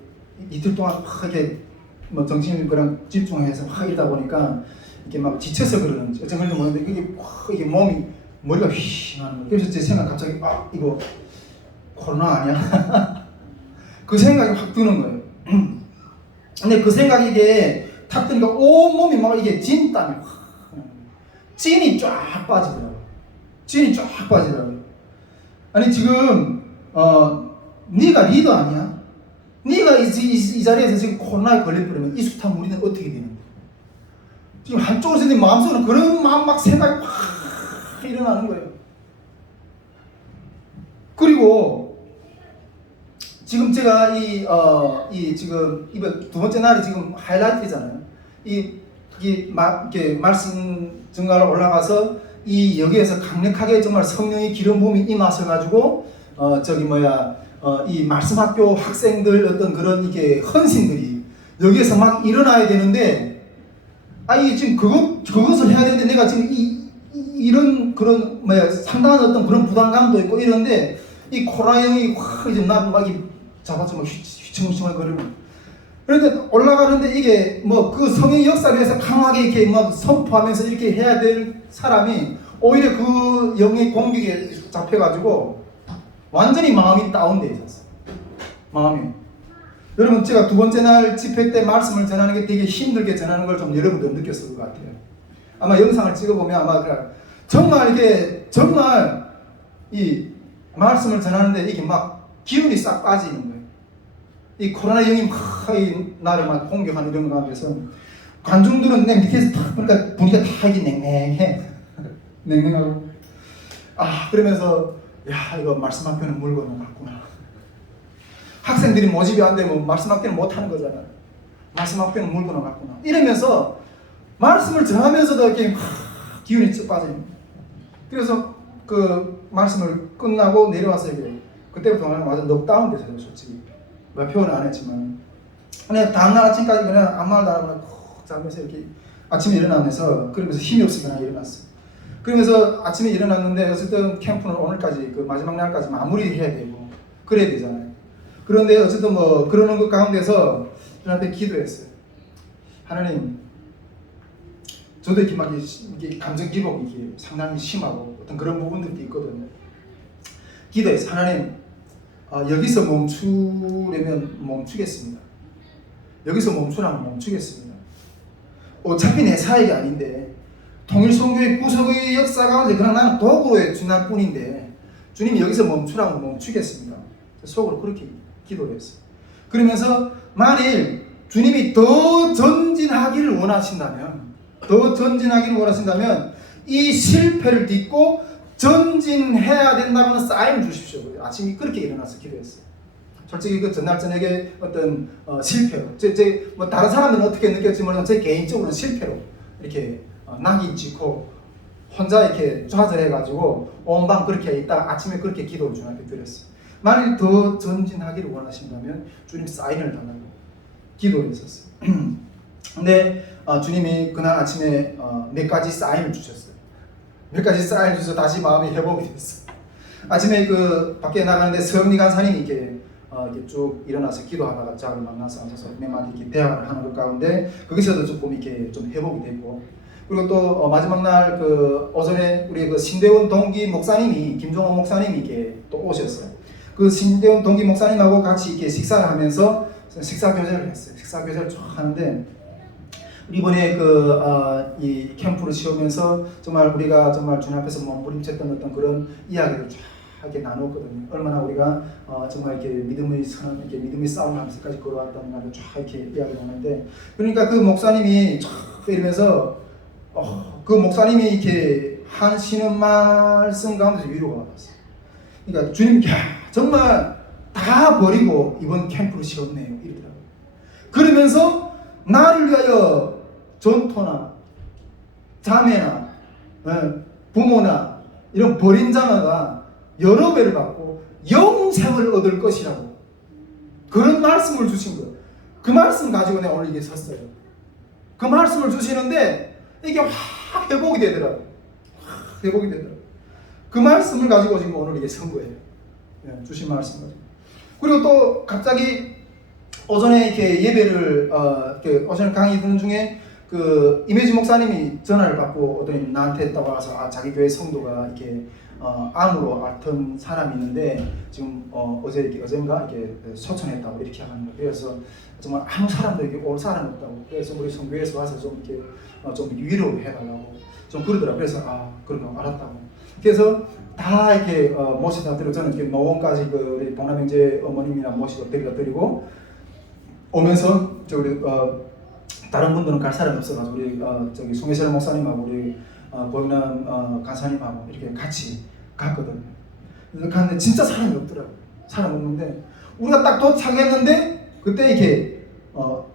이틀 동안 확 이렇게 뭐 정신 그랑 집중해서 확 이러다 보니까 이렇게 막 지쳐서 그러는지 어쩐지 모르겠는데 이게 확 이게 머리가 휘 나는 거예요. 그래서 제 생각 갑자기 이거 코로나 아니야? 그 생각이 확 드는 거예요. 근데 그 생각이 이게 탁 드니까 온 몸이 막 이게 진땀이 확 찐이 쫙 빠지더라고요. 아니 지금 네가 리더 아니야? 네가 이 자리에서 지금 코로나에 걸려버리면 이 숱한 우리는 어떻게 되는 거야? 지금 한쪽으로 내 마음속으로 그런 마음 막 생각이 확 일어나는 거예요. 그리고 지금 제가 지금 이번 두 번째 날이 지금 하이라이트잖아요. 이게 말씀 증가로 올라가서 이 여기에서 강력하게 정말 성령의 기름 부음이 임하셔 가지고 이 말씀학교 학생들 어떤 그런 이게 헌신들이 여기에서 막 일어나야 되는데 이게 지금 그것을 해야 되는데 내가 지금 이런 그런 상당한 어떤 그런 부담감도 있고 이런데 이 코로나형이 확 이제 막 잡아서 막 휘청휘청하게 거리면 그런데 올라가는데 이게 뭐 그 성의 역사를 위해서 강하게 이렇게 막 선포하면서 이렇게 해야 될 사람이 오히려 그 영의 공격에 잡혀가지고 완전히 마음이 다운돼 있었어. 마음이. 여러분 제가 두 번째 날 집회 때 말씀을 전하는 게 되게 힘들게 전하는 걸 좀 여러분도 느꼈을 것 같아요. 아마 영상을 찍어보면 아마 정말 이 말씀을 전하는데 이게 막 기운이 싹 빠지는 거예요. 이 코로나 영이 막 나를 막 공격하는 이런 가운데서 관중들은 내 밑에서 딱 보니까 분위기가 다 이게 냉랭해. 냉랭하고 그러면서 이거 말씀학교는 물건을 갖구나. 학생들이 모집이 안 되면 말씀학교는 못 하는 거잖아. 말씀학교는 물건을 갖구나. 이러면서 말씀을 전하면서도 이렇게 막 기운이 쭉 빠져요. 그래서 그 말씀을 끝나고 내려와서 이게 그때부터 완전 넉다운 됐어요, 솔직히. 표현은 안 했지만. 그냥 다음날 아침까지 그냥 아무 말도 안 하고 푹 자면서 이렇게 아침에 일어나면서 그러면서 힘이 없으니까 일어났어요. 그러면서 아침에 일어났는데 어쨌든 캠프는 오늘까지 그 마지막 날까지 마무리해야 되고 그래야 되잖아요. 그런데 어쨌든 뭐 그러는 것 가운데서 저한테 기도했어요. 하나님, 저도 이렇게 막 이게 감정 기복이 이게 상당히 심하고 어떤 그런 부분들도 있거든요. 기도했어요. 하나님, 여기서 멈추려면 멈추겠습니다. 여기서 멈추라면 멈추겠습니다. 어차피 내 사역이 아닌데 통일선교의 구속의 역사 가운데 그냥 나는 도구로 준할 뿐인데 주님이 여기서 멈추라면 멈추겠습니다. 속으로 그렇게 기도를 했어요. 그러면서 만일 주님이 더 전진하기를 원하신다면 이 실패를 딛고 전진해야 된다고는 사인을 주십시오. 아침에 그렇게 일어나서 기도했어요. 솔직히 그 전날 저녁에 어떤 실패로 뭐 다른 사람들은 어떻게 느꼈지만 제 개인적으로는 실패로 이렇게 낙인 찍고 혼자 이렇게 좌절해가지고 온 밤 그렇게 있다 아침에 그렇게 기도를 주님께 드렸어요. 만일 더 전진하기를 원하신다면 주님 사인을 달라고 기도를 했었어요. 근데 주님이 그날 아침에 몇 가지 사인을 주셨어요. 몇 가지 사인을 주셔서 다시 마음이 회복이 됐어요. 아침에 그 밖에 나가는데 서영리 간사님이 이렇게 쭉 일어나서 기도하다가 저를 만나서 앉아서 몇 마디 이렇게 대화를 하는 것 가운데 거기서도 조금 이렇게 좀 회복이 됐고, 그리고 또 마지막 날 그 오전에 우리 그 신대원 동기 목사님이 김종호 목사님이 이렇게 또 오셨어요. 그 신대원 동기 목사님하고 같이 이렇게 식사를 하면서 식사 교제를 했어요. 식사 교제를 쭉 하는데 이번에 이 캠프를 치우면서 정말 우리가 정말 주님 앞에서 몸부림쳤던 어떤 그런 이야기를 쫙 이렇게 나눴거든요. 얼마나 우리가 정말 이렇게 믿음의 선, 이렇게 믿음의 싸움을 하면서까지 걸어왔다는 것을 쫙 이렇게 이야기를 하는데, 그러니까 그 목사님이 쫙 이러면서 그 목사님이 이렇게 하시는 말씀 가운데서 위로가 받았어요. 그러니까 주님, 정말 다 버리고 이번 캠프를 치웠네요. 이러더라고요. 그러면서 나를 위하여 전토나 자매나 부모나 이런 버린 자녀가 여러 배를 받고 영생을 얻을 것이라고 그런 말씀을 주신 거예요. 그 말씀 가지고 내가 오늘 이게 섰어요. 그 말씀을 주시는데 이게 확 회복이 되더라고요. 확 회복이 되더라고요. 그 말씀을 가지고 지금 오늘 이게 선 거예요. 주신 말씀 가지고. 그리고 또 갑자기 오전에 이렇게 예배를 오전에 강의 듣는 중에 그 이매지 목사님이 전화를 받고 오더니 나한테 딱 와서 자기 교회 성도가 이렇게 암으로 앓던 사람이 있는데 지금 어젠가 이렇게 소천했다고 이렇게 하는 거예요. 그래서 정말 아무 사람도 이렇게 올 사람 없다고. 그래서 우리 성교회에서 와서 좀 이렇게 좀 위로를 해달라고 좀 그러더라고요. 그래서 그런 거 알았다고. 그래서 다 이렇게 모시다 드리고 저는 이렇게 노원까지 그 우리 동남형제 어머님이나 모시고 드리고 오면서 우리 다른 분들은 갈 사람이 없어가지고 우리 저기 송혜철 목사님하고 우리 보이는 간사님하고 이렇게 같이 갔거든요. 그래서 갔는데 진짜 사람이 없더라고요. 사람 없는데 우리가 딱 도착했는데 그때 이렇게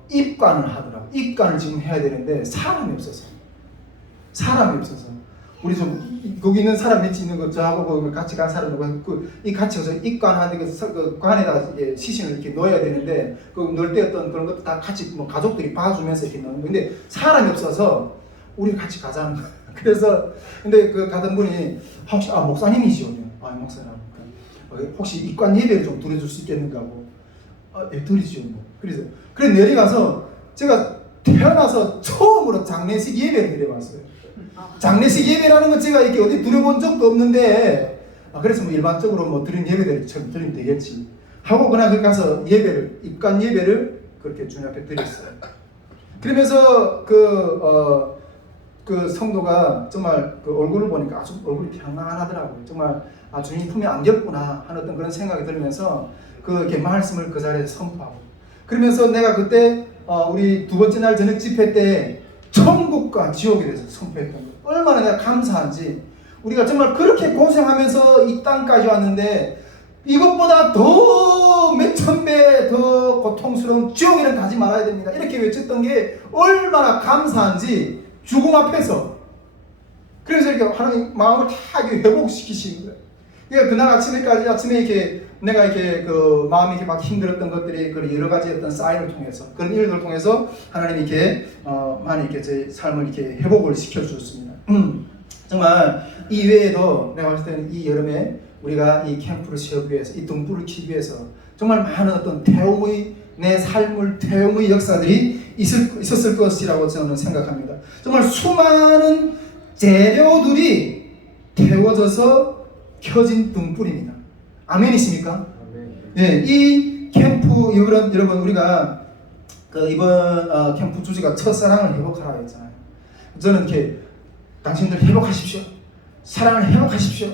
입관을 하더라고. 입관을 지금 해야 되는데 사람이 없어서 우리 좀 거기 있는 사람 밑에 있는 거 저하고 같이 간 사람하고 이 같이 가서 입관하는데 그 관에다가 시신을 이렇게 넣어야 되는데 그 넣을 때 어떤 그런 것도 다 같이 뭐 가족들이 봐주면서 이렇게 넣는 건데 사람이 없어서 우리 같이 가자는 거야. 그래서 근데 그 가던 분이 혹시 목사님이시오? 목사님. 혹시 입관 예배를 좀 드려줄 수 있겠는가 하고 예, 드리죠. 그래 내려가서 제가 태어나서 처음으로 장례식 예배를 드려봤어요. 장례식 예배라는 건 제가 이렇게 어디 드려본 적도 없는데 그래서 뭐 일반적으로 뭐 드린 예배들처럼 드리면 되겠지 하고 그냥 거기 가서 예배를 입관 예배를 그렇게 주님 앞에 드렸어요. 그러면서 그 성도가 정말 그 얼굴을 보니까 아주 얼굴이 평안하더라고요. 정말 주님 품에 안겼구나 하는 어떤 그런 생각이 들면서 이렇게 말씀을 그 자리에서 선포하고 그러면서 내가 그때 우리 두 번째 날 저녁 집회 때 천국과 지옥에 대해서 선포했던 거 얼마나 내가 감사한지 우리가 정말 그렇게 고생하면서 이 땅까지 왔는데 이것보다 더 몇천 배 더 고통스러운 지옥에는 가지 말아야 됩니다 이렇게 외쳤던 게 얼마나 감사한지 죽음 앞에서 그래서 이렇게 하나님 마음을 다 회복시키시는 거예요. 그러니까 그날 아침에 이렇게 내가 이렇게 그 마음이 이렇게 막 힘들었던 것들이 그 여러 가지 어떤 사인을 통해서 그런 일들을 통해서 하나님이 이렇게 많이 이렇게 제 삶을 이렇게 회복을 시켜주셨습니다. 정말 이 외에도 내가 봤을 때는 이 여름에 우리가 이 캠프를 세우기 위해서 이 등불을 켜기 위해서 정말 많은 어떤 태움의 내 삶을 태움의 역사들이 있었을 것이라고 저는 생각합니다. 정말 수많은 재료들이 태워져서 켜진 등불입니다. 아멘이십니까? 네, 이 캠프 여러분 우리가 이번 캠프 주제가 첫사랑을 회복하라 했잖아요. 저는 이렇게 당신들 회복하십시오. 사랑을 회복하십시오.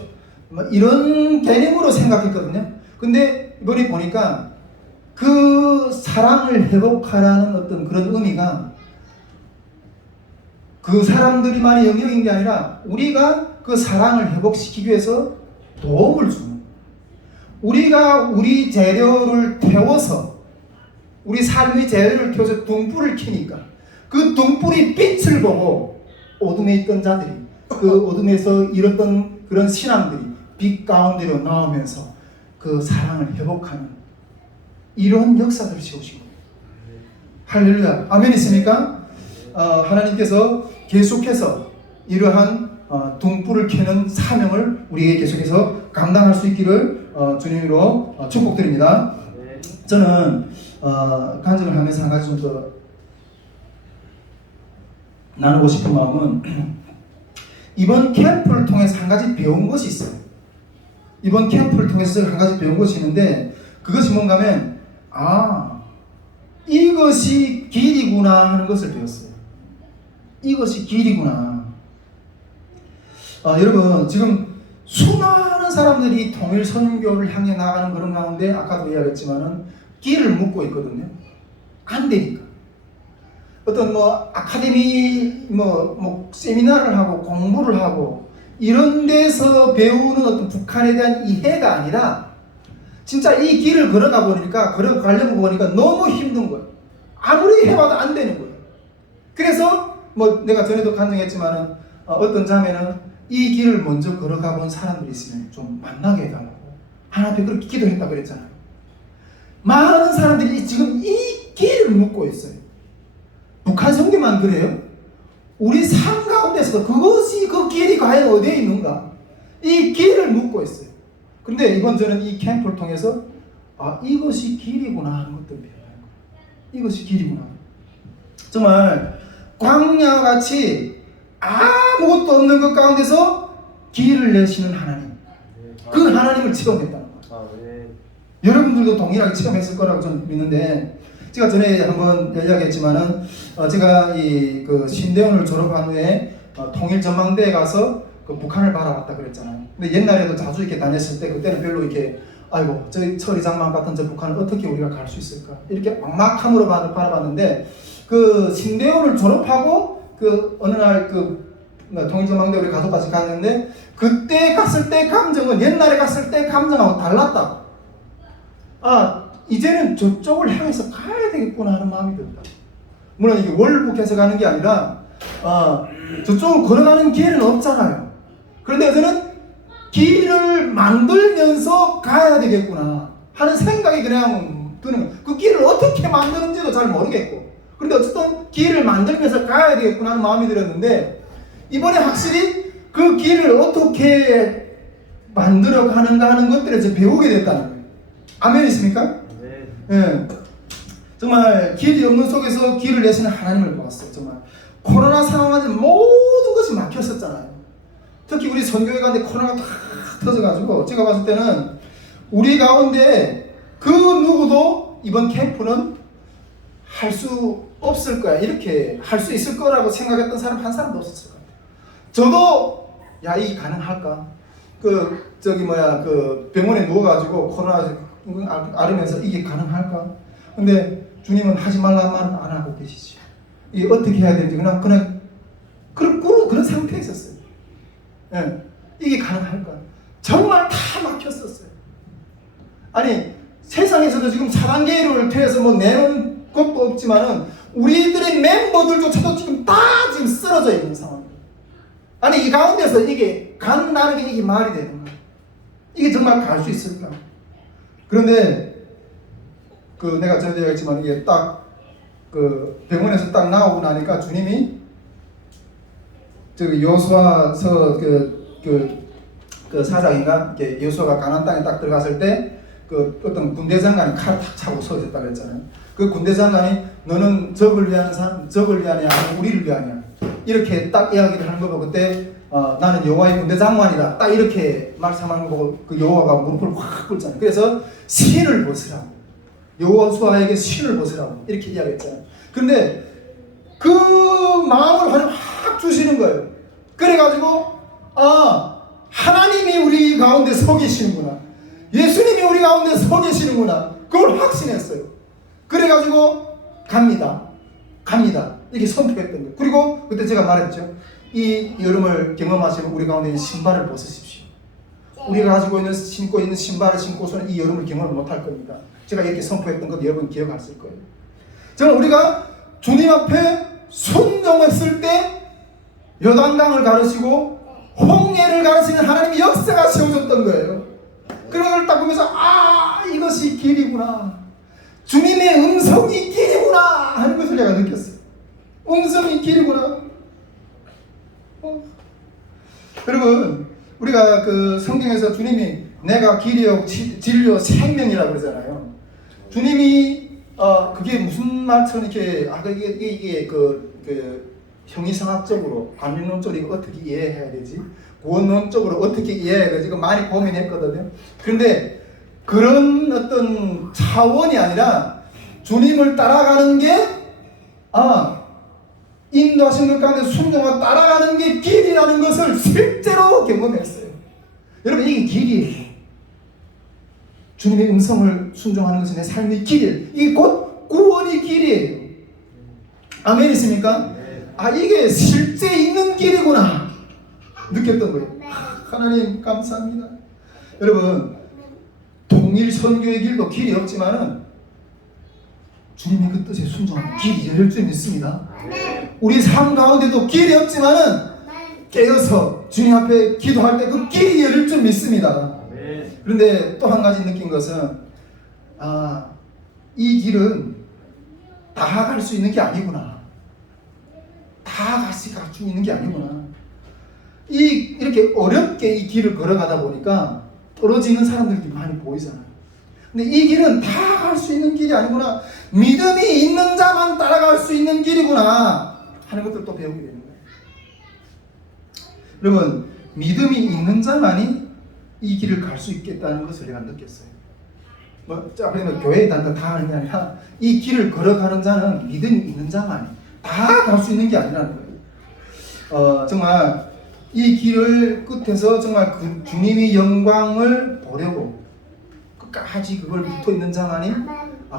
뭐 이런 개념으로 생각했거든요. 근데 이번에 보니까 그 사랑을 회복하라는 어떤 그런 의미가 그 사람들이만의 영역인 게 아니라 우리가 그 사랑을 회복시키기 위해서 도움을 주는 우리가 우리 재료를 태워서 우리 삶의 재료를 태워서 등불을 켜니까 그 등불이 빛을 보고 어둠에 있던 자들이 그 어둠에서 잃었던 그런 신앙들이 빛 가운데로 나오면서 그 사랑을 회복하는 이런 역사들을 세우신 거예요. 할렐루야. 아멘 있습니까? 하나님께서 계속해서 이러한 등불을 켜는 사명을 우리에게 계속해서 감당할 수 있기를 주님으로 축복드립니다. 저는 간증을 하면서 한 가지 좀 더 나누고 싶은 마음은 이번 캠프를 통해서 한 가지 배운 것이 있어요. 이번 캠프를 통해서 한 가지 배운 것이 있는데 그것이 뭔가 하면 이것이 길이구나 하는 것을 배웠어요. 이것이 길이구나. 여러분 지금 수많은 사람들이 통일 선교를 향해 나가는 그런 가운데 아까도 이야기했지만은 길을 묻고 있거든요. 안 되니까. 어떤 아카데미 세미나를 하고 공부를 하고 이런 데서 배우는 어떤 북한에 대한 이해가 아니라 진짜 이 길을 걸어가 걸어가려고 보니까 너무 힘든 거예요. 아무리 해봐도 안 되는 거예요. 그래서 내가 전에도 간증했지만은 어떤 자매는 이 길을 먼저 걸어가 본 사람들이 있으면 좀 만나게 해달라고 하나님 앞에 그렇게 기도했다고 그랬잖아요. 많은 사람들이 지금 이 길을 묻고 있어요. 북한 성교만 그래요? 우리 삶 가운데서도 그것이 그 길이 과연 어디에 있는가? 이 길을 묻고 있어요. 근데 이번 저는 이 캠프를 통해서 이것이 길이구나 하는 것들을 배워요. 이것이 길이구나. 정말 광야같이 아무것도 없는 것 가운데서 길을 내시는 하나님, 그 하나님을 체험했다는 거예요. 여러분들도 동일하게 체험했을 거라고 저는 믿는데 제가 전에 한번 이야기했지만은 제가 그 신대원을 졸업한 후에 통일 전망대에 가서 그 북한을 바라봤다 그랬잖아요. 근데 옛날에도 자주 이렇게 다녔을 때 그때는 별로 이렇게 저 철이장만 같은 저 북한을 어떻게 우리가 갈 수 있을까 이렇게 막막함으로 바라봤는데 그 신대원을 졸업하고 그 어느 날 그 통일 전망대 우리 가족까지 갔는데 그때 갔을 때 감정은 옛날에 갔을 때 감정하고 달랐다. 이제는 저쪽을 향해서 가야 되겠구나 하는 마음이 든다. 물론 이게 월북해서 가는 게 아니라 저쪽을 걸어가는 기회는 없잖아요. 그런데 저는 길을 만들면서 가야 되겠구나 하는 생각이 그냥 드는 거예요. 그 길을 어떻게 만드는지도 잘 모르겠고, 그런데 어쨌든 길을 만들면서 가야 되겠구나 하는 마음이 들었는데, 이번에 확실히 그 길을 어떻게 만들어 가는가 하는 것들을 좀 배우게 됐다는 거예요. 아멘이십니까? 예. 정말 길이 없는 속에서 길을 내시는 하나님을 보았어요. 정말 코로나 상황에 모든 것이 막혔었잖아요. 특히 우리 선교회 가운데 코로나가 다 터져가지고 제가 봤을 때는 우리 가운데 그 누구도 이번 캠프는 할 수 없을 거야, 이렇게 할 수 있을 거라고 생각했던 사람 한 사람도 없었을 거예요. 저도 야, 이게 가능할까? 그 병원에 누워가지고 코로나 앓으면서 이게 가능할까? 근데 주님은 하지 말라는 말은 안 하고 계시죠. 이게 어떻게 해야 되는지 그냥 그런 상태에 있었어요. 예, 이게 가능할까? 정말 다 막혔었어요. 아니, 세상에서도 지금 사단계를 통해서 뭐 내놓은 것도 없지만은 우리들의 멤버들조차도 지금 다 지금 쓰러져 있는 상황이에요. 아니, 이 가운데서 이게 간다는 게 이게 말이 되는 거예요. 이게 정말 갈 수 있을까? 그런데 내가 전에 얘기했지만 이게 딱 병원에서 딱 나오고 나니까 주님이 저기 여호수아서 그 사장인가 여호수아가 가나안 땅에 딱 들어갔을 때 어떤 군대 장관이 칼을 탁 차고 서 있었다고 했잖아요. 그 군대 장관이 너는 적을 위하냐 아니면 우리를 위하냐 이렇게 딱 이야기를 하는 거 보고 그때 나는 여호와의 군대 장관이다 딱 이렇게 말씀하는 거 보고 그 여호와가 무릎을 확 꿇잖아요. 그래서 신을 벗으라고, 여호수아에게 신을 벗으라고 이렇게 이야기했잖아요. 그런데 그 마음을 하나님 확 주시는 거예요. 그래가지고 하나님이 우리 가운데 서 계시는구나, 예수님이 우리 가운데 서 계시는구나, 그걸 확신했어요. 그래가지고 갑니다 이렇게 선포했던 거예요. 그리고 그때 제가 말했죠. 이 여름을 경험하시면 우리 가운데 있는 신발을 벗으십시오. 우리가 가지고 있는 신고 있는 신발을 신고서는 이 여름을 경험을 못할 겁니다. 제가 이렇게 선포했던 것 여러분 기억하실 거예요. 저는 우리가 주님 앞에 순종했을 때 요단강을 가르치고 홍해를 가르치는 하나님의 역사가 세워졌던 거예요. 그런 걸 딱 보면서 이것이 길이구나, 주님의 음성이 길이구나 하는 것을 내가 느꼈어요. 음성이 길이구나. 여러분, 우리가 그 성경에서 주님이 내가 길이요 진리요 생명이라고 그러잖아요. 주님이 그게 무슨 말처럼 이렇게 이게 형이상학적으로 관념론적으로 어떻게 이해해야 되지? 구원론적으로 어떻게 이해해야 되지? 많이 고민했거든요. 그런데 그런 어떤 차원이 아니라 주님을 따라가는 게 인도하신 것 가운데 순종하고 따라가는 게 길이라는 것을 실제로 경험했어요. 여러분, 이게 길이에요. 주님의 음성을 순종하는 것은 내 삶의 길이에요. 이게 곧 구원의 길이에요. 아멘이십니까? 이게 실제 있는 길이구나 느꼈던 거예요. 하나님 감사합니다. 여러분, 통일 선교의 길도 길이 없지만은 주님의 그 뜻에 순종하는 길이 열릴 줄 믿습니다. 우리 삶 가운데도 길이 없지만은 깨어서 주님 앞에 기도할 때 그 길이 열릴 줄 믿습니다. 그런데 또 한 가지 느낀 것은 이 길은 다 갈 수 있는 게 아니구나. 다 갈 수 있는 게 아니구나. 이렇게 어렵게 이 길을 걸어가다 보니까 떨어지는 사람들이 많이 보이잖아요. 근데 이 길은 다 갈 수 있는 길이 아니구나. 믿음이 있는 자만 따라갈 수 있는 길이구나 하는 것들을 또 배우게 되는 거예요. 여러분, 믿음이 있는 자만이 이 길을 갈 수 있겠다는 것을 내가 느꼈어요. 그러면 교회에 다 하는 게 아니라 이 길을 걸어가는 자는 믿음이 있는 자만이 다 갈 수 있는 게 아니라는 거예요. 정말 이 길을 끝에서 정말 그 주님의 영광을 보려고 끝까지 그걸 붙어 있는 자만이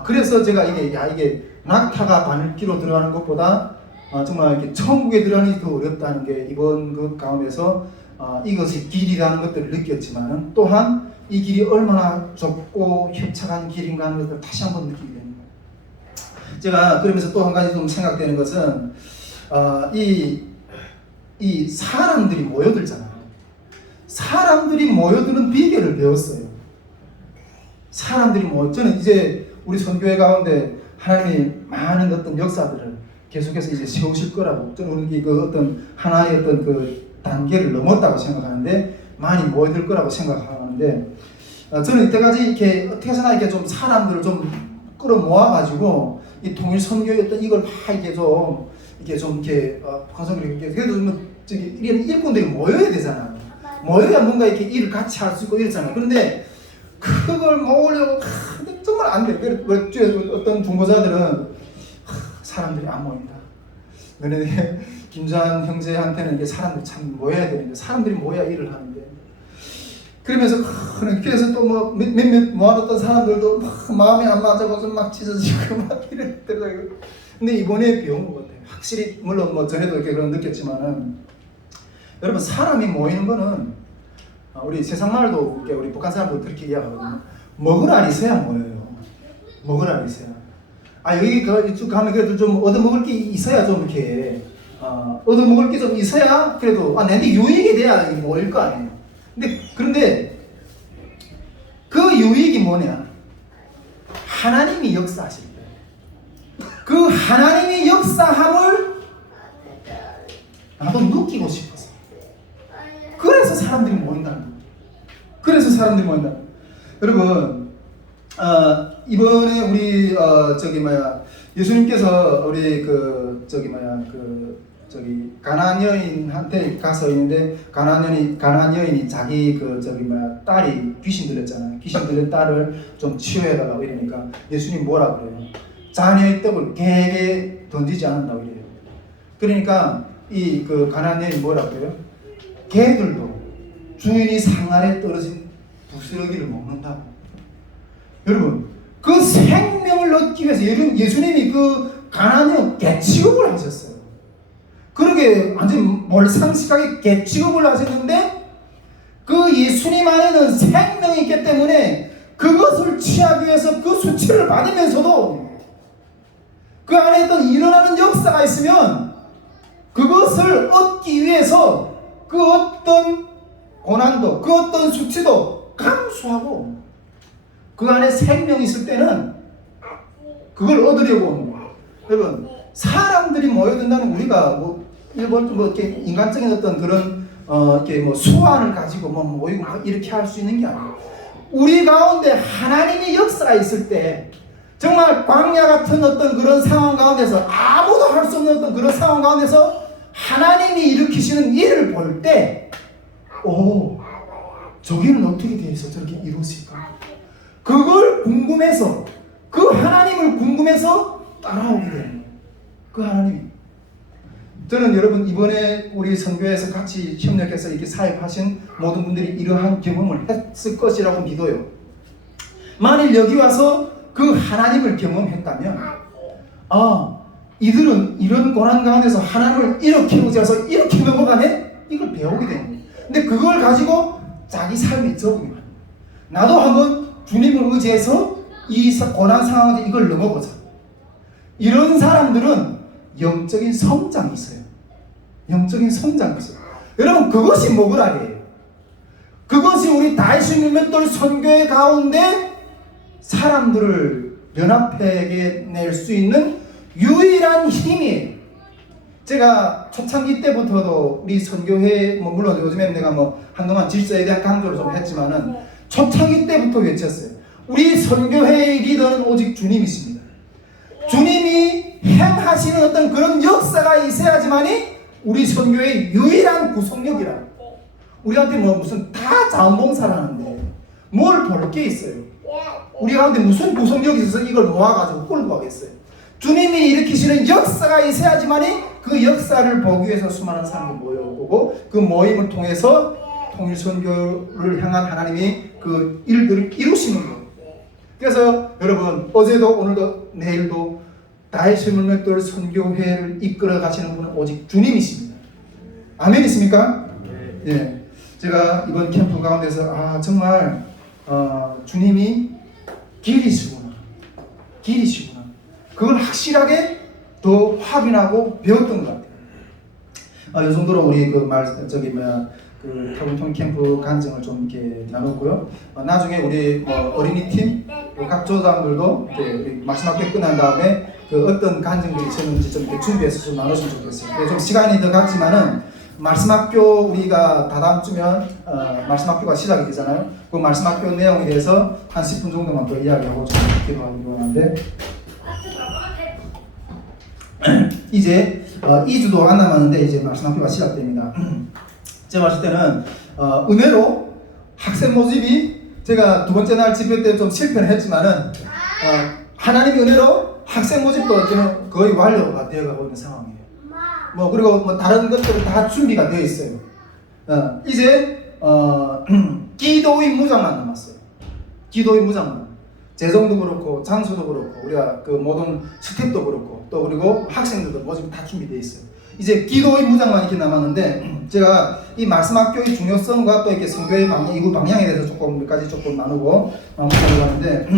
그래서 제가 이게 낙타가 바늘기로 들어가는 것보다 정말 이렇게 천국에 들어가는 게 더 어렵다는 게 이번 그 가운데서 이것이 길이라는 것들을 느꼈지만은 또한 이 길이 얼마나 좁고 협착한 길인가 하는 것을 다시 한번 느끼게 됩니다. 제가 그러면서 또 한 가지 좀 생각되는 것은 이 사람들이 모여들잖아요. 사람들이 모여드는 비결을 배웠어요. 저는 이제 우리 선교회 가운데 하나님이 많은 어떤 역사들을 계속해서 이제 세우실 거라고, 저는 우리 그 어떤 하나의 어떤 그 단계를 넘었다고 생각하는데, 많이 모여들 거라고 생각하는데, 저는 이때까지 이렇게 어떻게 해서나 이렇게 좀 사람들을 좀 끌어모아가지고 이 통일 선교의 어떤 이걸 막 이렇게 건설을 이렇게 그래도 이런 일꾼들이 모여야 되잖아요. 모여야 뭔가 이렇게 일을 같이 할 수 있고 이렇잖아요. 그런데 그걸 모으려고 정말 안 돼. 그래서 어떤 중보자들은 사람들이 안 모인다. 너네 김주한 형제한테는 이게 사람들이 참 모여야 되는데 사람들이 모여야 일을 하는데. 그러면서 그래서 또 뭐 몇몇 모아뒀던 사람들도 막 마음이 안 맞아서 막 찢어지고 막 이랬더라고요. 근데 이번에 배운 것 같아요. 확실히 물론 뭐 전에도 이렇게 그런 느꼈지만은, 여러분 사람이 모이는 거는 우리 세상 말도 우리 북한 사람도 그렇게 이야기하거든요. 먹을 알이 있어야 모여요. 먹을 알이 있어야. 여기 쭉 가면 그래도 좀 얻어먹을 게 있어야 좀 이렇게 얻어먹을 게 좀 있어야 그래도 내한테 유익이 돼야 모일 거 아니에요. 그런데 그 유익이 뭐냐? 하나님이 역사하실 때 그 하나님이 역사함을 나도 느끼고 싶어서, 그래서 사람들이 모인다는 거예요. 그래서 사람들이 모인다. 여러분, 이번에 우리 예수님께서 우리 가나안 여인한테 가서 있는데, 가나안 여인이 자기 딸이 귀신 들렸잖아요. 귀신 들린 딸을 좀 치유해달라고 이러니까 예수님 뭐라 그래요? 자녀의 떡을 개에게 던지지 않는다고 이래요. 그러니까 가나안 여인이 뭐라 그래요? 개들도 주인이 상 아래 떨어진 부스러기를 먹는다고. 여러분, 그 생명을 얻기 위해서 예수님이 그 가나안 여인 개취급을 하셨어요. 그러게 완전 몰상식하게 개취급을 하셨는데, 그 예수님 안에는 생명이 있기 때문에 그것을 취하기 위해서 그 수치를 받으면서도 그 안에 일어나는 역사가 있으면 그것을 얻기 위해서 그 어떤 고난도, 그 어떤 수치도 감수하고 그 안에 생명이 있을 때는 그걸 얻으려고 하는 거예요. 여러분, 사람들이 모여든다는 우리가 이렇게 인간적인 어떤 그런 이렇게 수완을 가지고 모이고 이렇게 할 수 있는 게 아니에요. 우리 가운데 하나님의 역사가 있을 때, 정말 광야 같은 어떤 그런 상황 가운데서 아무도 할 수 없는 어떤 그런 상황 가운데서 하나님이 일으키시는 일을 볼 때, 저기는 어떻게 돼서 저렇게 이루어질까? 그걸 궁금해서, 그 하나님을 궁금해서 따라오게 되는 거예요. 그 하나님이. 저는 여러분, 이번에 우리 선교회에서 같이 협력해서 이렇게 사역하신 모든 분들이 이러한 경험을 했을 것이라고 믿어요. 만일 여기 와서 그 하나님을 경험했다면, 이들은 이런 고난 가운데서 하나님을 이렇게 의지해서 이렇게 넘어가네? 이걸 배우게 됩니다. 근데 그걸 가지고 자기 삶에 적응해요. 나도 한번 주님을 의지해서 이 고난 상황에서 이걸 넘어보자. 이런 사람들은 영적인 성장이 있어요. 영적인 성장이 있어요. 여러분, 그것이 먹으라리예요. 그것이 우리 다윗 율법돌 선교회 가운데 사람들을 연합하게 낼 수 있는 유일한 힘이에요. 제가 초창기 때부터도 우리 선교회, 물론 요즘에 내가 한동안 질서에 대한 강조를 좀 했지만은, 초창기 때부터 외쳤어요. 우리 선교회의 리더는 오직 주님이십니다. 주님이 행하시는 어떤 그런 역사가 있어야지만이 우리 선교회의 유일한 구속력이라. 우리한테 무슨 다 자원봉사를 하는데 뭘 볼 게 있어요? 우리 가운데 무슨 구속력이 있어서 이걸 모아가지고 끌고 가겠어요? 주님이 일으키시는 역사가 있어야지만이 그 역사를 보기 위해서 수많은 사람이 모여오고, 그 모임을 통해서 통일 선교를 향한 하나님이 그 일들을 이루시는 거예요. 그래서 여러분, 어제도 오늘도 내일도 다윗 율법돌 선교회를 이끌어 가시는 분은 오직 주님이십니다. 아멘 있습니까? 예. 제가 이번 캠프 가운데서 정말 주님이 길이시구나, 길이시구나. 그걸 확실하게 더 확인하고 배웠던 것 같아요. 이 정도로 우리 그 타운톤 캠프 간증을 좀 이렇게 나눴고요. 나중에 우리 어린이팀 각 조장들도 이렇게 우리 마지막 때 끝난 다음에 그 어떤 간증들이 있었는지 좀 이렇게 준비해서 좀 나눴으면 좋겠어요. 좀 시간이 더 갔지만은 말씀학교 우리가 다다음 주면 말씀학교가 시작이 되잖아요. 그 말씀학교 내용에 대해서 한 10분 정도만 더 이야기하고 좀 기도하기로 하는데 이제 2주도 안 남았는데 이제 말씀학교가 시작됩니다. 제가 봤을 때는 은혜로 학생 모집이 제가 두 번째 날 집회 때 좀 실패를 했지만은 하나님의 은혜로 학생 모집도 지금 거의 완료가 되어가고 있는 상황이에요. 그리고 다른 것들은 다 준비가 되어 있어요. 이제 기도의 무장만 남았어요. 기도의 무장만. 재정도 그렇고 장소도 그렇고 우리가 그 모든 스텝도 그렇고 또 그리고 학생들도 모집 다 준비되어 있어요. 이제 기도의 무장만 이렇게 남았는데 제가 이 말씀학교의 중요성과 또 이렇게 선교의 방향, 이구 방향에 대해서 조금 나누고 마무리하려고 하는데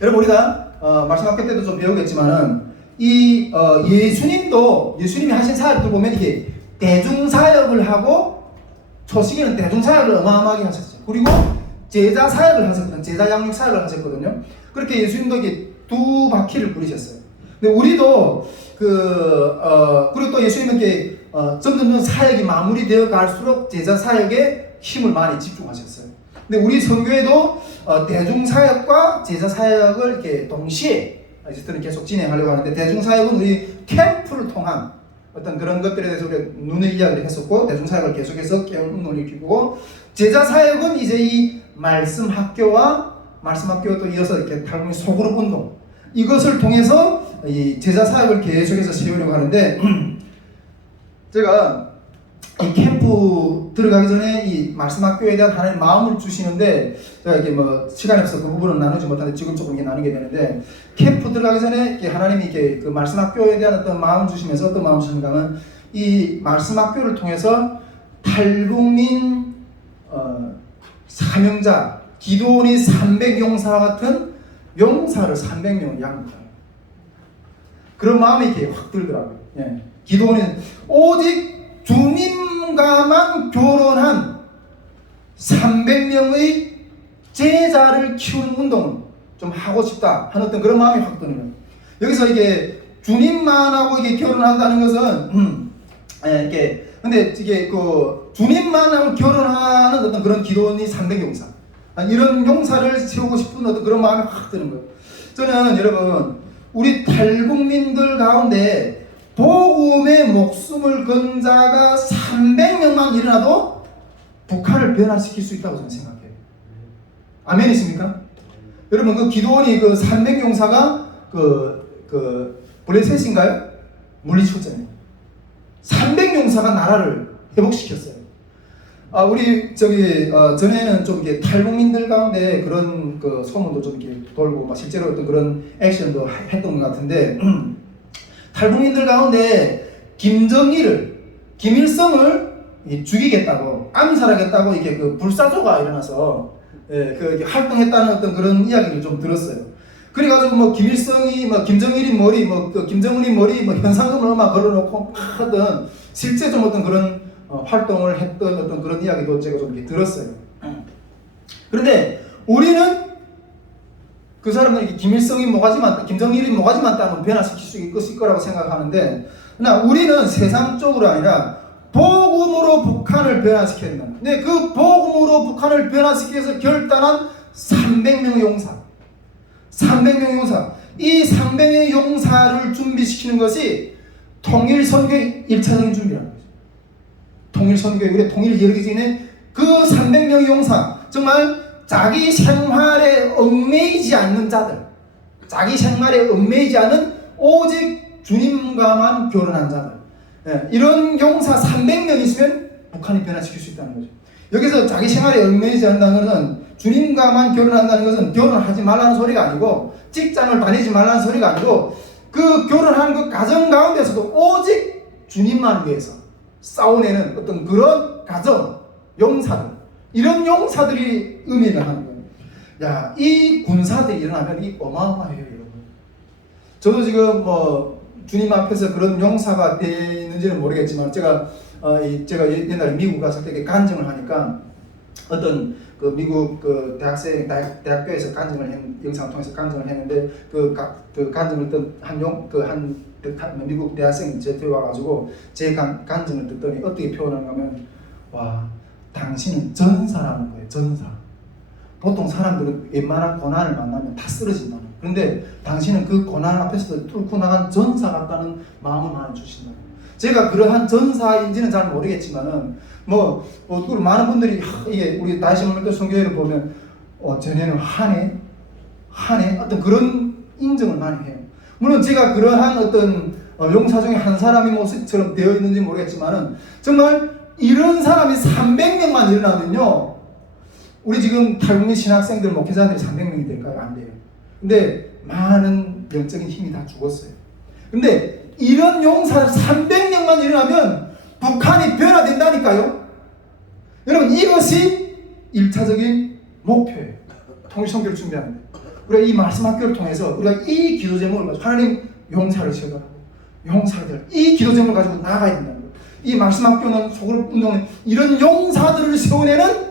여러분 우리가 말씀학교 때도 좀 배우겠지만은 이 예수님이 하신 사역들 보면 이게 대중사역을 하고 초시기는 대중사역을 어마어마하게 하셨어요. 그리고 제자 사역을 하셨거든요. 제자 양육 사역을 하셨거든요. 그렇게 예수님도 이게 두 바퀴를 부르셨어요. 근데 우리도 그리고 또 예수님은 이렇게 점점 사역이 마무리되어 갈수록 제자 사역에 힘을 많이 집중하셨어요. 근데 우리 선교회도 대중사역과 제자사역을 이렇게 동시에 이제는 계속 진행하려고 하는데 대중사역은 우리 캠프를 통한 어떤 그런 것들에 대해서 우리가 눈의 이야기를 했었고 대중사역을 계속해서 깨우는 키우고 제자사역은 이제 이 말씀학교와 말씀학교와 또 이어서 이렇게 탈북민 소그룹 운동 이것을 통해서 이 제자사역을 계속해서 세우려고 하는데 제가 이 캠프 들어가기 전에 이 말씀학교에 대한 하나님 마음을 주시는데 제가 이게 시간이 없어서 그 부분은 나누지 못하는데 지금 조금 이렇게 나누게 되는데 캠프 들어가기 전에 이렇게 하나님이 이렇게 그 말씀학교에 대한 어떤 마음을 주시면서 어떤 마음을 주시는가 하면 이 말씀학교를 통해서 탈북민 사명자 기도원이 300용사와 같은 용사를 300명을 양육하는 그런 마음이 이렇게 확 들더라고요. 예. 기도원이 오직 주님과만 결혼한 300명의 제자를 키우는 운동을 좀 하고 싶다 하는 어떤 그런 마음이 확 드는 거예요. 여기서 이게 주님만하고 이게 결혼한다는 것은 근데 이게 그 주님만하고 결혼하는 어떤 그런 기도원이 300용사 이런 용사를 세우고 싶은 어떤 그런 마음이 확 드는 거예요. 저는 여러분 우리 탈북민들 가운데 복음의 목숨을 건 자가 300명만 일어나도 북한을 변화시킬 수 있다고 저는 생각해요. 아멘이십니까? 여러분 그 기도원이 그 300용사가 그 블레셋인가요? 물리쳤잖아요. 300용사가 나라를 회복시켰어요. 우리 전에는 좀 이렇게 탈북민들 가운데 그런 그 소문도 좀 이렇게 돌고 실제로 어떤 그런 액션도 했던 것 같은데 탈북민들 가운데 김일성을 죽이겠다고 암살하겠다고 이게 그 불사조가 일어나서 그 활동했다는 어떤 그런 이야기를 좀 들었어요. 그래가지고 김일성이 김정일이 머리 김정은이 머리 현상금을 막 걸어놓고 하던 실제 좀 어떤 그런 활동을 했던 어떤 그런 이야기도 제가 좀 이렇게 들었어요. 그런데 우리는 그 사람들이 김일성이 모가지만 김정일이 모가지만 따면 변화시킬 수 있을 거라고 생각하는데 그러나 우리는 세상적으로 아니라 복음으로 북한을 변화시켜야 된다. 근데 그 복음으로 북한을 변화시키기 위해서 결단한 300명의 용사 300명의 용사 이 300명의 용사를 준비시키는 것이 통일선교의 1차적인 준비라는 거죠. 통일선교의 우리의 통일을 이루기 전에 그 300명의 용사 정말 자기 생활에 얽매이지 않는 자들 자기 생활에 얽매이지 않은 오직 주님과만 결혼한 자들 이런 용사 300명 있으면 북한이 변화시킬 수 있다는 거죠. 여기서 자기 생활에 얽매이지 않는다는 것은 주님과만 결혼한다는 것은 결혼하지 말라는 소리가 아니고 직장을 다니지 말라는 소리가 아니고 그 결혼하는 그 가정 가운데서도 오직 주님만 위해서 싸워내는 어떤 그런 가정 용사들. 이런 용사들이 의미를 하는 거예요. 야, 이 군사들이 일어나면 이 어마어마해요, 여러분. 저도 지금 뭐 주님 앞에서 그런 용사가 되는지는 모르겠지만 제가 옛날에 미국 가서 되게 간증을 하니까 어떤 그 미국 그 대학교에서 영상을 통해서 간증을 했는데 그 간증을 듣던 미국 대학생이 저한테 와가지고 제 간증을 듣더니 어떻게 표현하는가 하면 와, 당신은 전사라는 거예요. 전사. 보통 사람들은 웬만한 고난을 만나면 다 쓰러진다는 거예요. 그런데 당신은 그 고난 앞에서도 뚫고 나간 전사 같다는 마음을 하나 주신다는 거예요. 제가 그러한 전사인지는 잘 모르겠지만은 많은 분들이 이게 우리 다시 한번 또 성경을 보면 쟤네는 하네 어떤 그런 인정을 많이 해요. 물론 제가 그러한 어떤 용사 중에 한 사람의 모습처럼 되어 있는지 모르겠지만은 정말 이런 사람이 300명만 일어나면요, 우리 지금 탈북민 신학생들 목회자들이 300명이 될까요? 안 돼요. 근데 많은 영적인 힘이 다 죽었어요. 근데 이런 용사 300명만 일어나면 북한이 변화된다니까요. 여러분, 이것이 1차적인 목표예요. 통일선교를 준비하는 거예요. 우리가 이 말씀 학교를 통해서 우리가 이 기도 제목을 가지고 하나님 용사를 세워달라고, 용사들 이 기도 제목을 가지고 나가야 된다는 거예요. 이 말씀 학교는 소그룹 운동은 이런 용사들을 세워내는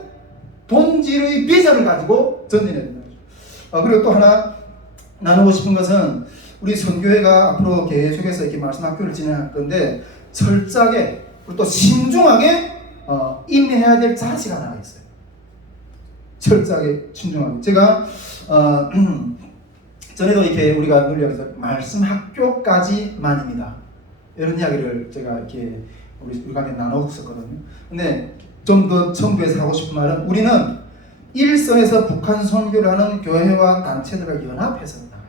본질의 비전을 가지고 전진해야 된다는 거죠. 그리고 또 하나 나누고 싶은 것은 우리 선교회가 앞으로 계속해서 이렇게 말씀 학교를 진행할 건데 철저하게 그리고 또 신중하게 임해야 될 자세가 하나 있어요. 철저하게 신중하게. 제가 전에도 이렇게 우리가 논리학에서 말씀 학교까지만입니다. 이런 이야기를 제가 이렇게 우리 관계 나눴었거든요. 근데 좀 더 첨부해서 하고 싶은 말은 우리는 일선에서 북한 선교를 하는 교회와 단체들과 연합해서 나가야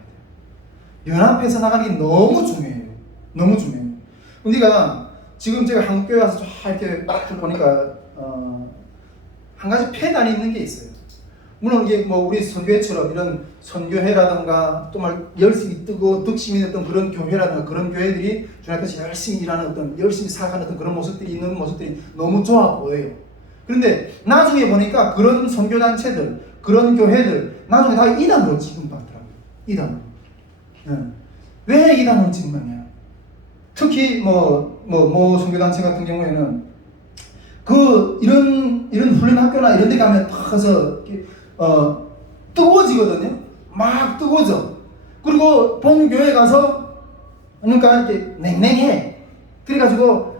돼요. 연합해서 나가는 게 너무 중요해요. 너무 중요해요. 우리가 지금 제가 한국교회 와서 쫙 이렇게 쭉 보니까 한 가지 폐단이 있는 게 있어요. 물론 이게 뭐 우리 선교회처럼 이런 선교회라든가 정말 열심히 뜨고 득심이 됐던 그런 교회라든가 그런 교회들이 주님께서 열심히 일하는 어떤 열심히 살아가는 어떤 그런 모습들이 있는 모습들이 너무 좋아 보여요. 그런데 나중에 보니까 그런 선교단체들, 그런 교회들 나중에 다 이단으로 취급받더라고요. 이단으로. 왜 이단으로 취급받냐? 특히 뭐 선교단체 같은 경우에는 이런 훈련 학교나 이런 데 가면 딱 가서 뜨거워지거든요. 막 뜨거워져. 그리고 본교회 가서 그러니까 이렇게 냉랭해. 그래가지고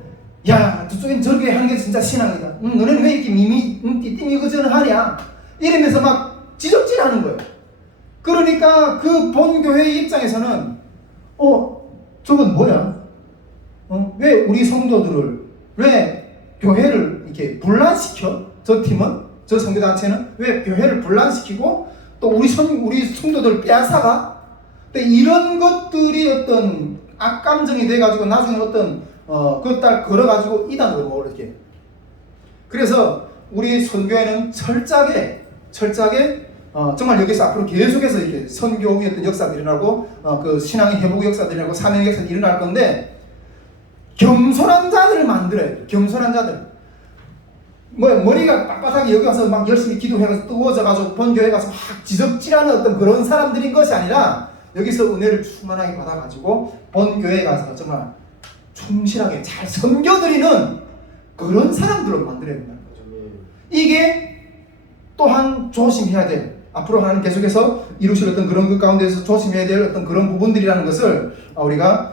야, 저쪽엔 저렇게 하는 게 진짜 신앙이다. 너네는 왜 이렇게 띠띠미거저는 하냐? 이러면서 막 지적질하는 거예요. 그러니까 그 본교회의 입장에서는 저건 뭐야? 왜 우리 성도들을 왜 교회를 이렇게 분란시켜? 저 팀은? 저 선교단체는 왜 교회를 분란시키고 또 우리 성도들 빼앗아가? 근데 이런 것들이 어떤 악감정이 돼가지고 나중에 어떤 그걸 걸어가지고 이단으로 모르게. 그래서 우리 선교회는 철저하게 정말 여기서 앞으로 계속해서 이렇게 선교의 어떤 역사들이 일어나고 그 신앙의 회복 역사들이 일어나고 사명의 역사들이 일어날 건데 겸손한 자들을 만들어야 돼요. 겸손한 자들. 머리가 빳빳하게 여기 와서 막 열심히 기도해가지고 뜨거워져가지고 본교회 가서 막 지적질하는 어떤 그런 사람들인 것이 아니라 여기서 은혜를 충만하게 받아가지고 본교회 가서 정말 충실하게 잘 섬겨드리는 그런 사람들로 만들어야 된다는 거죠. 이게 또한 조심해야 될, 앞으로 하나님 계속해서 이루실 어떤 그런 것 가운데서 조심해야 될 어떤 그런 부분들이라는 것을 우리가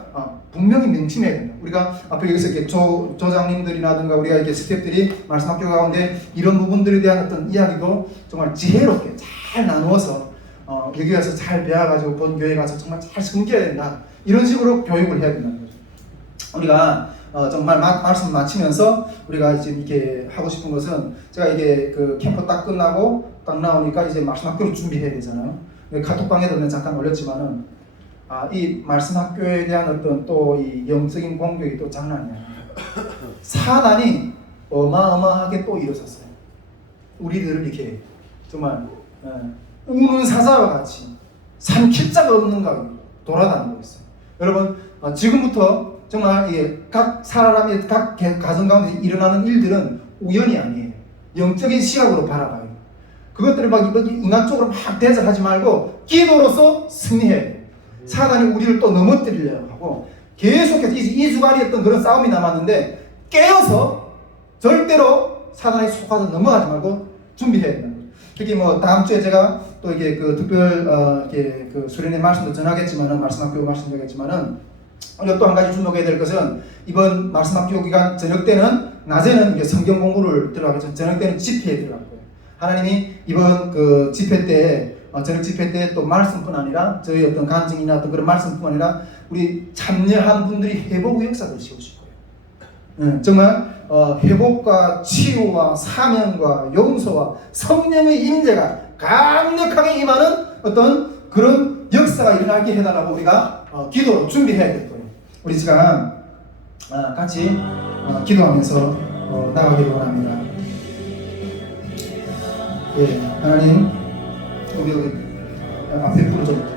분명히 명심해야 된다. 우리가 앞에 여기서 이렇게 조장님들이라든가 우리가 이렇게 스태프들이 말씀 학교 가운데 이런 부분들에 대한 어떤 이야기도 정말 지혜롭게 잘 나누어서 여기 와서 잘 배워가지고 본 교회 가서 정말 잘 섬겨야 된다. 이런 식으로 교육을 해야 된다는 거죠. 우리가 정말 말씀 마치면서 우리가 이제 이렇게 하고 싶은 것은 제가 이게 그 캠프 딱 끝나고 딱 나오니까 이제 말씀 학교를 준비해야 되잖아요. 카톡방에도 잠깐 올렸지만은 이 말씀 학교에 대한 어떤 또 이 영적인 공격이 또 장난이 아니에요. 사단이 어마어마하게 또 일어섰어요. 우리들을 이렇게 정말 우는 사자와 같이 삼킬 자가 없는 가운데 돌아다니고 있어요. 여러분 지금부터 정말 각 사람의 각 가정 가운데 일어나는 일들은 우연이 아니에요. 영적인 시각으로 바라봐요. 그것들을 막 인간적으로 막 대적하지 말고 기도로서 승리해야 돼요. 사단이 우리를 또 넘어뜨리려고 하고 계속해서 2주간이 어떤 그런 싸움이 남았는데 깨어서 절대로 사단에 속아서 넘어가지 말고 준비해야 된다는 거죠. 특히 뭐 다음 주에 제가 또 이게 그 특별 이렇게 그 수련회 말씀도 전하겠지만은 말씀학교 말씀드리겠지만은 우리가 또 한 가지 주목해야 될 것은 이번 말씀학교 기간 저녁 때는 낮에는 이게 성경 공부를 들어가고 저녁 때는 집회에 들어갈 거예요. 하나님이 이번 그 집회 때 저녁 집회 때 또 말씀뿐 아니라 저희 어떤 간증이나 어떤 그런 말씀뿐 아니라 우리 참여한 분들이 회복 역사를 세우실 거예요. 정말 회복과 치유와 사명과 용서와 성령의 임재가 강력하게 임하는 어떤 그런 역사가 일어나게 해달라고 우리가 기도로 준비해야 될 거예요. 우리 시간 같이 기도하면서 나가기를 원합니다. 예, 하나님 우리 앞에 불을 좀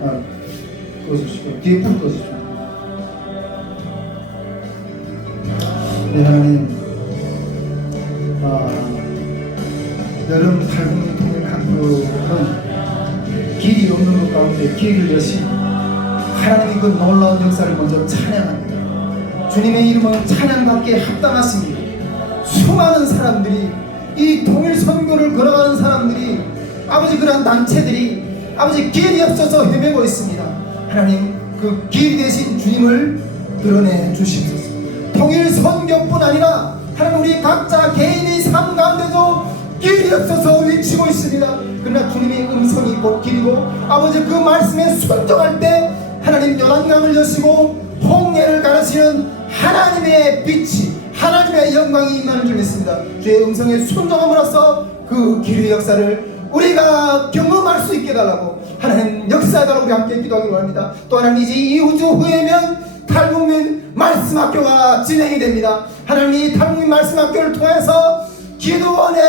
꺼주시고 뒤에 불 꺼주시고. 네, 하나님 여름 탈북민 통일 캠프는 길이 없는 것 가운데 길을 여신 하나님의 그 놀라운 역사를 먼저 찬양합니다. 주님의 이름은 찬양받기에 합당하십니다. 수많은 사람들이 이 통일 선교를 걸어가는 사람들이 아버지 그러한 단체들이 아버지 길이 없어서 헤매고 있습니다. 하나님 그 길 대신 주님을 드러내 주시옵소서. 통일 선교뿐 아니라 하나님 우리 각자 개인의 삶 가운데도 길이 없어서 외치고 있습니다. 그러나 주님의 음성이 곧 길이고 아버지 그 말씀에 순종할 때 하나님 요단강을 여시고 홍해를 가르시는 하나님의 빛이 하나님의 영광이 임하는 줄 믿습니다. 주의 음성에 순종함으로써 그 길의 역사를 우리가 경험할 수 있게 해달라고 하나님 역사해달라고 우리 함께 기도하기로 합니다. 또 하나님 이제 2주 후에면 탈북민 말씀학교가 진행이 됩니다. 하나님 이 탈북민 말씀학교를 통해서 기도원의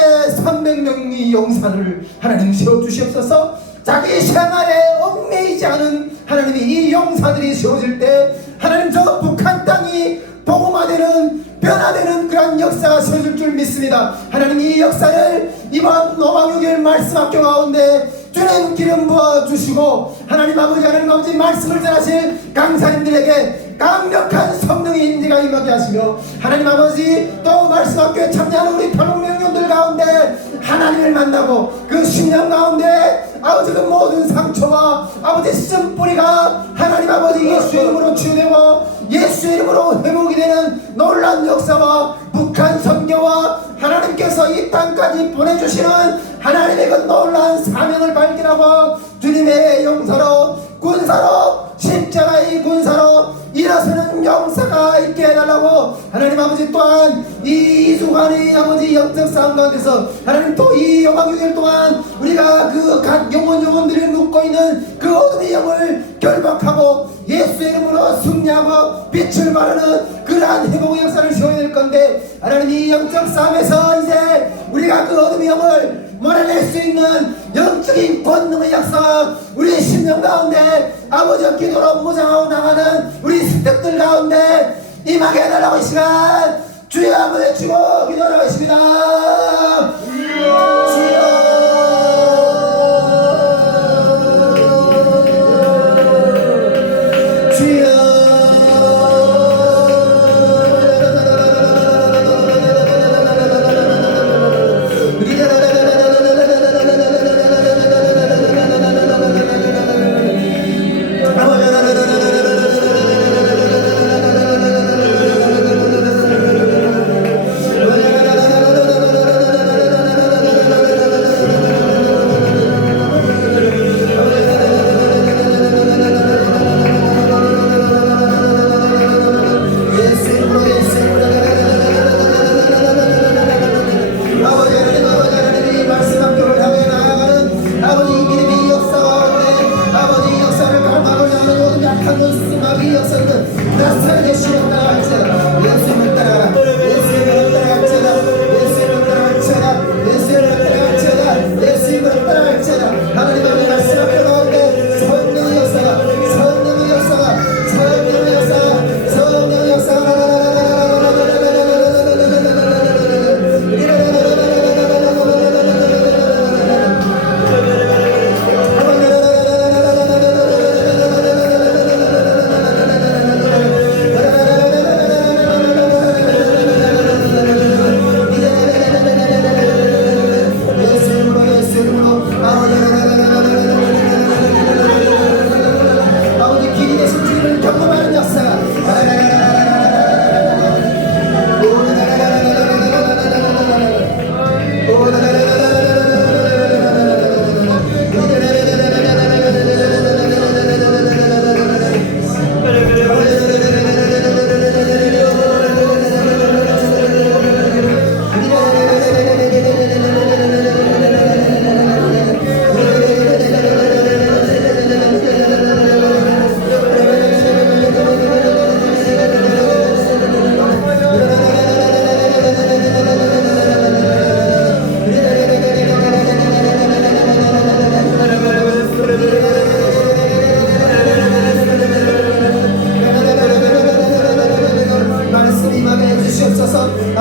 300명의 용사를 하나님 세워주시옵소서. 자기 생활에 얽매이지 않은 하나님이 이 용사들이 세워질 때 하나님 저 북한 땅이 복음화되는 변화되는 그런 역사가 세워질 줄 믿습니다. 하나님 이 역사를 이번 노방유길 말씀학교 가운데 주님 기름 부어주시고 하나님 아버지 하나님 아버지 말씀을 전하실 강사님들에게 강력한 성령의 인지가 임하게 하시며 하나님 아버지 또 말씀학교에 참여하는 우리 탈북민들 가운데 하나님을 만나고 그 심령 가운데 아버지 그 모든 상처와 아버지 시즌뿌리가 하나님 아버지 예수 이름으로 치유되고 예수 이름으로 회복이 되는 놀라운 역사와 북한 선교와 하나님께서 이 땅까지 보내주시는 하나님의 그 놀라운 사명을 발견하고 주님의 용사로 군사로 십자가의 군사로 일어서는 용사가 있게 해달라고 하나님 아버지 또한 이 주간의 아버지 영적 싸움 가운데서 하나님 또 이 요방 6일 동안 우리가 그 각 영혼들을 묶고 있는 그 어둠의 영을 결박하고 예수의 이름으로 승리하고 빛을 발하는 그러한 회복의 역사를 세워야 될 건데 하나님 이 영적 싸움에서 이제 우리가 그 어둠의 영을 몰아낼 수 있는 영적인 권능의 역사 우리 심령 가운데 아버지 기도로 무장하고 나가는 우리 스태프들 가운데 임하게 해달라고 이 시간 주여 한번 외치고 기도하겠습니다. 주여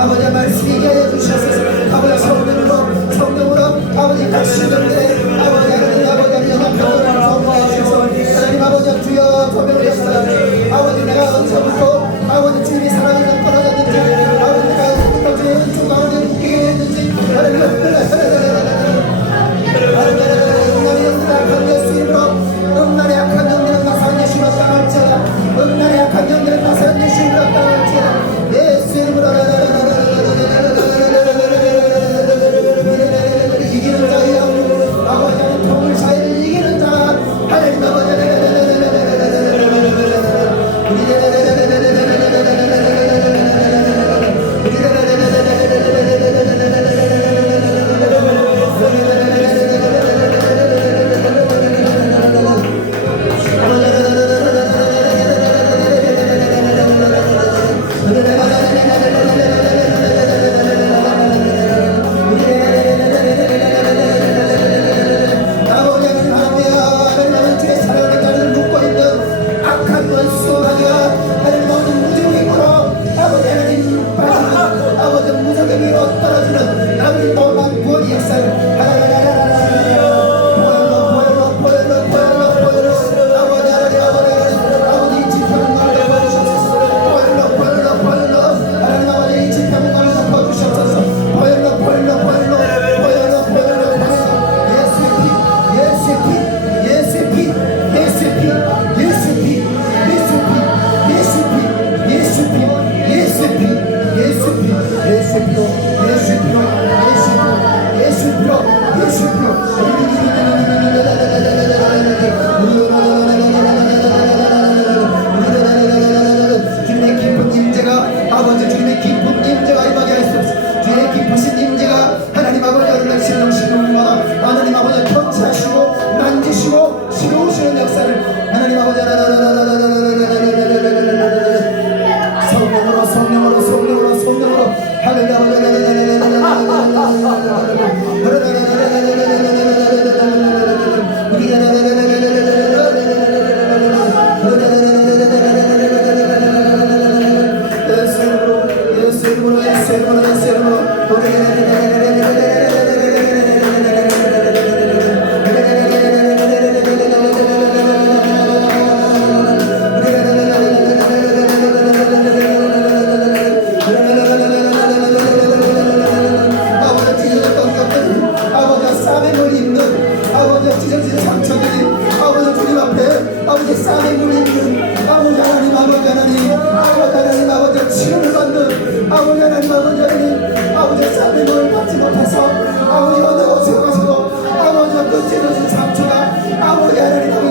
아버지 말씀이 하여 주시옵소서. 아버지 성령으로 아버지 각 신령들의 아버지 하나님 연합교회를 성공하여 주셔서 하나님 아버지 주여 도명을 하시다. 아버지 내가 언제부터 아버지 주님이 사랑을 떨어졌는지 아버지 내가 언제부터 주 가운데 웃기게 했는지 음란의 약한 영들은 나사는 예수로 따라올지어다. 음란의 약한 영들은 나사는 예수로 따라올지어다. 예수 이름으로 이기는 자여 아버지는 통을 사이를 이기는 자 하나님 아버지 주님의 기쁜 임재가 아버지 주님의 기쁜 임재가 임하게 하시옵소서. 주의 기쁘신 임재가 하나님 아버지 오늘 신령시는마다 하나님 아버지 통치하시고 만지시고 시로우시는 역사를 하나님 아버지 성령으로 할렐루야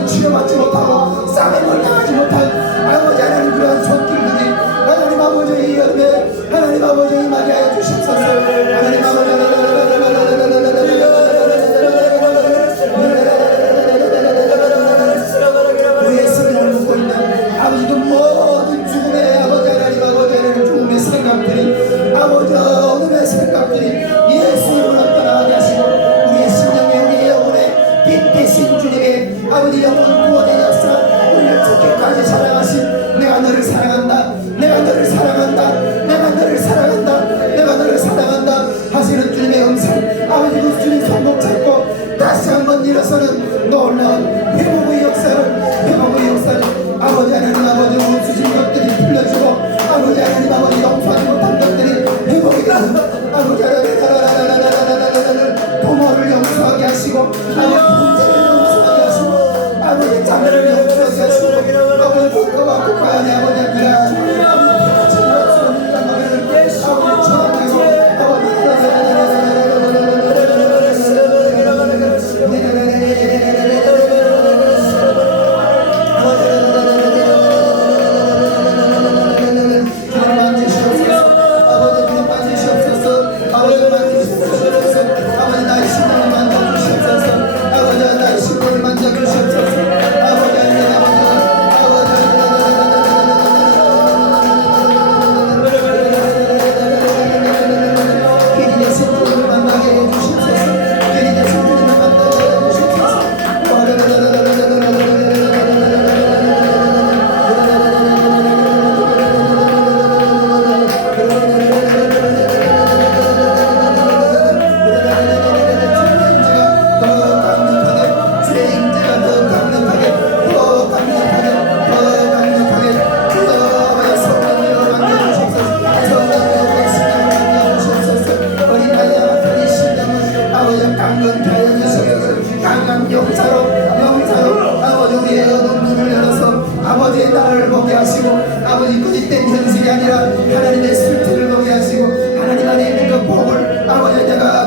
치료받지 못하고 쌍임을 당하지 못한 아버지 하나님 그러한 손길들이 하나님 아버지 이 여름에 하나님 아버지 임하게 하여 주시옵소서. 하나님 아버지 우리의 승리를 묻고 있는 아버지 그 모든 죽음의 아버지 하나님 죽음의 생각들이 아버지 어둠의 생각들이 예수님을 나타나게 하시고 우리의 심령에 우리의 영혼에 빛 대신 주님의 아버지 영혼 구원의 역사 우리를 죽기까지 사랑하신 내가 너를 사랑한다 내가 너를 사랑한다 내가 너를 사랑한다 내가 너를 사랑한다 하시는 주님의 음성 아버지 그 주님 손목 잡고 다시 한번 일어서는 놀라운 회복의 역사를 아버지 하나님 아버지 웃으신 것들이 풀려주고 아버지 하나님 아버지 용서하지 못한 것들이 회복이 되는 아버지 하나님 부모를 용서하게 하시고 아버지 형제를 용서하게 하시고 아버지 자매를 용서하게 하시고 아버지 국가와 국가 안에 아버지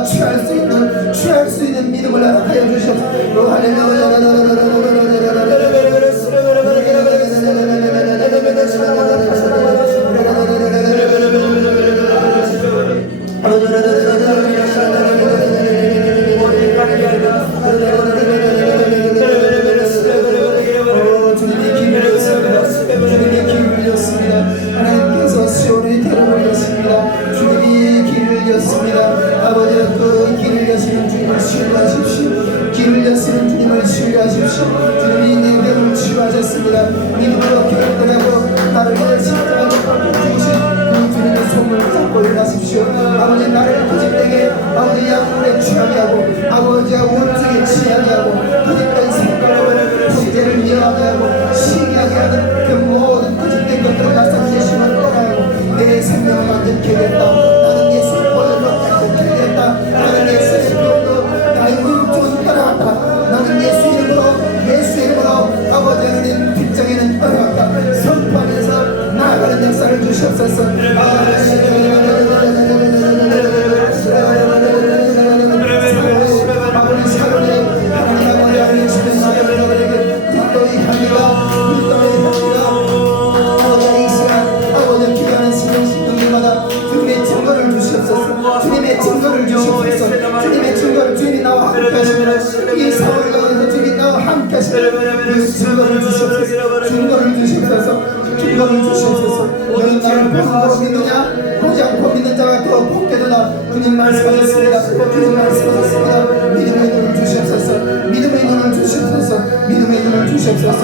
취할 수 있는 믿음을 허락하여 주시옵소서. 주님의 기회를 였습니다. 하나님께서 시온의 대로를 여십니다. 주님이 길을 여습니다. 아버지 그 길을 여시는 주님을 신뢰하십시오. 길을 여시는 주님을 신뢰하십시오. 주님이 내 병을 치유하셨습니다. 믿음으로 결단하고 나를 십자가에 죽으신 그 주님의 손을 잡고 일어나십시오. 아버지 나를 거짓되게 아버지 약물에 취하게 하고 아버지와 원증에 취하게 하고 거짓된 생각으로 형제를 미워하게 하고 시기하게 하는 그 모든 거짓된 것들을 나서 예수님을 떠나고 내 생명을 완전케 됐다. 나는 예수의 보혈로 깨끗게 됐다. 나는 예수의 병으로 나의 의욕을 떠나갔다. 나는 예수 이름으로 아버지 하나님 빗장에는 떠나갔다. 선포하면서 나아가는 역사를 주시옵소서. 아버지 사랑에 하나님 아버지 하나님 나에게 그리스도의 향기가 아버지 이 시간 아버지 기도하는 신령마다 주님의 증거를 주시옵소서. 주님의 증거를 주시옵소서. 주님의 증거를 주님이 나와 함께 하시면 이 사울을 가운데서 주님이 나와 함께 하시면 그 증거를 주시옵소서. 증거를 주시옵소서. 증거를 주시옵소서. 너는 나를 보는 거 믿느냐? 보지 않고 믿는 자가 더 복되도다. 주님 말씀하셨습니다. 주님 말씀하셨습니다. 믿음의 눈을 주시옵소서. 믿음의 눈을 주시옵소서. 믿음의 눈을 주시옵소서.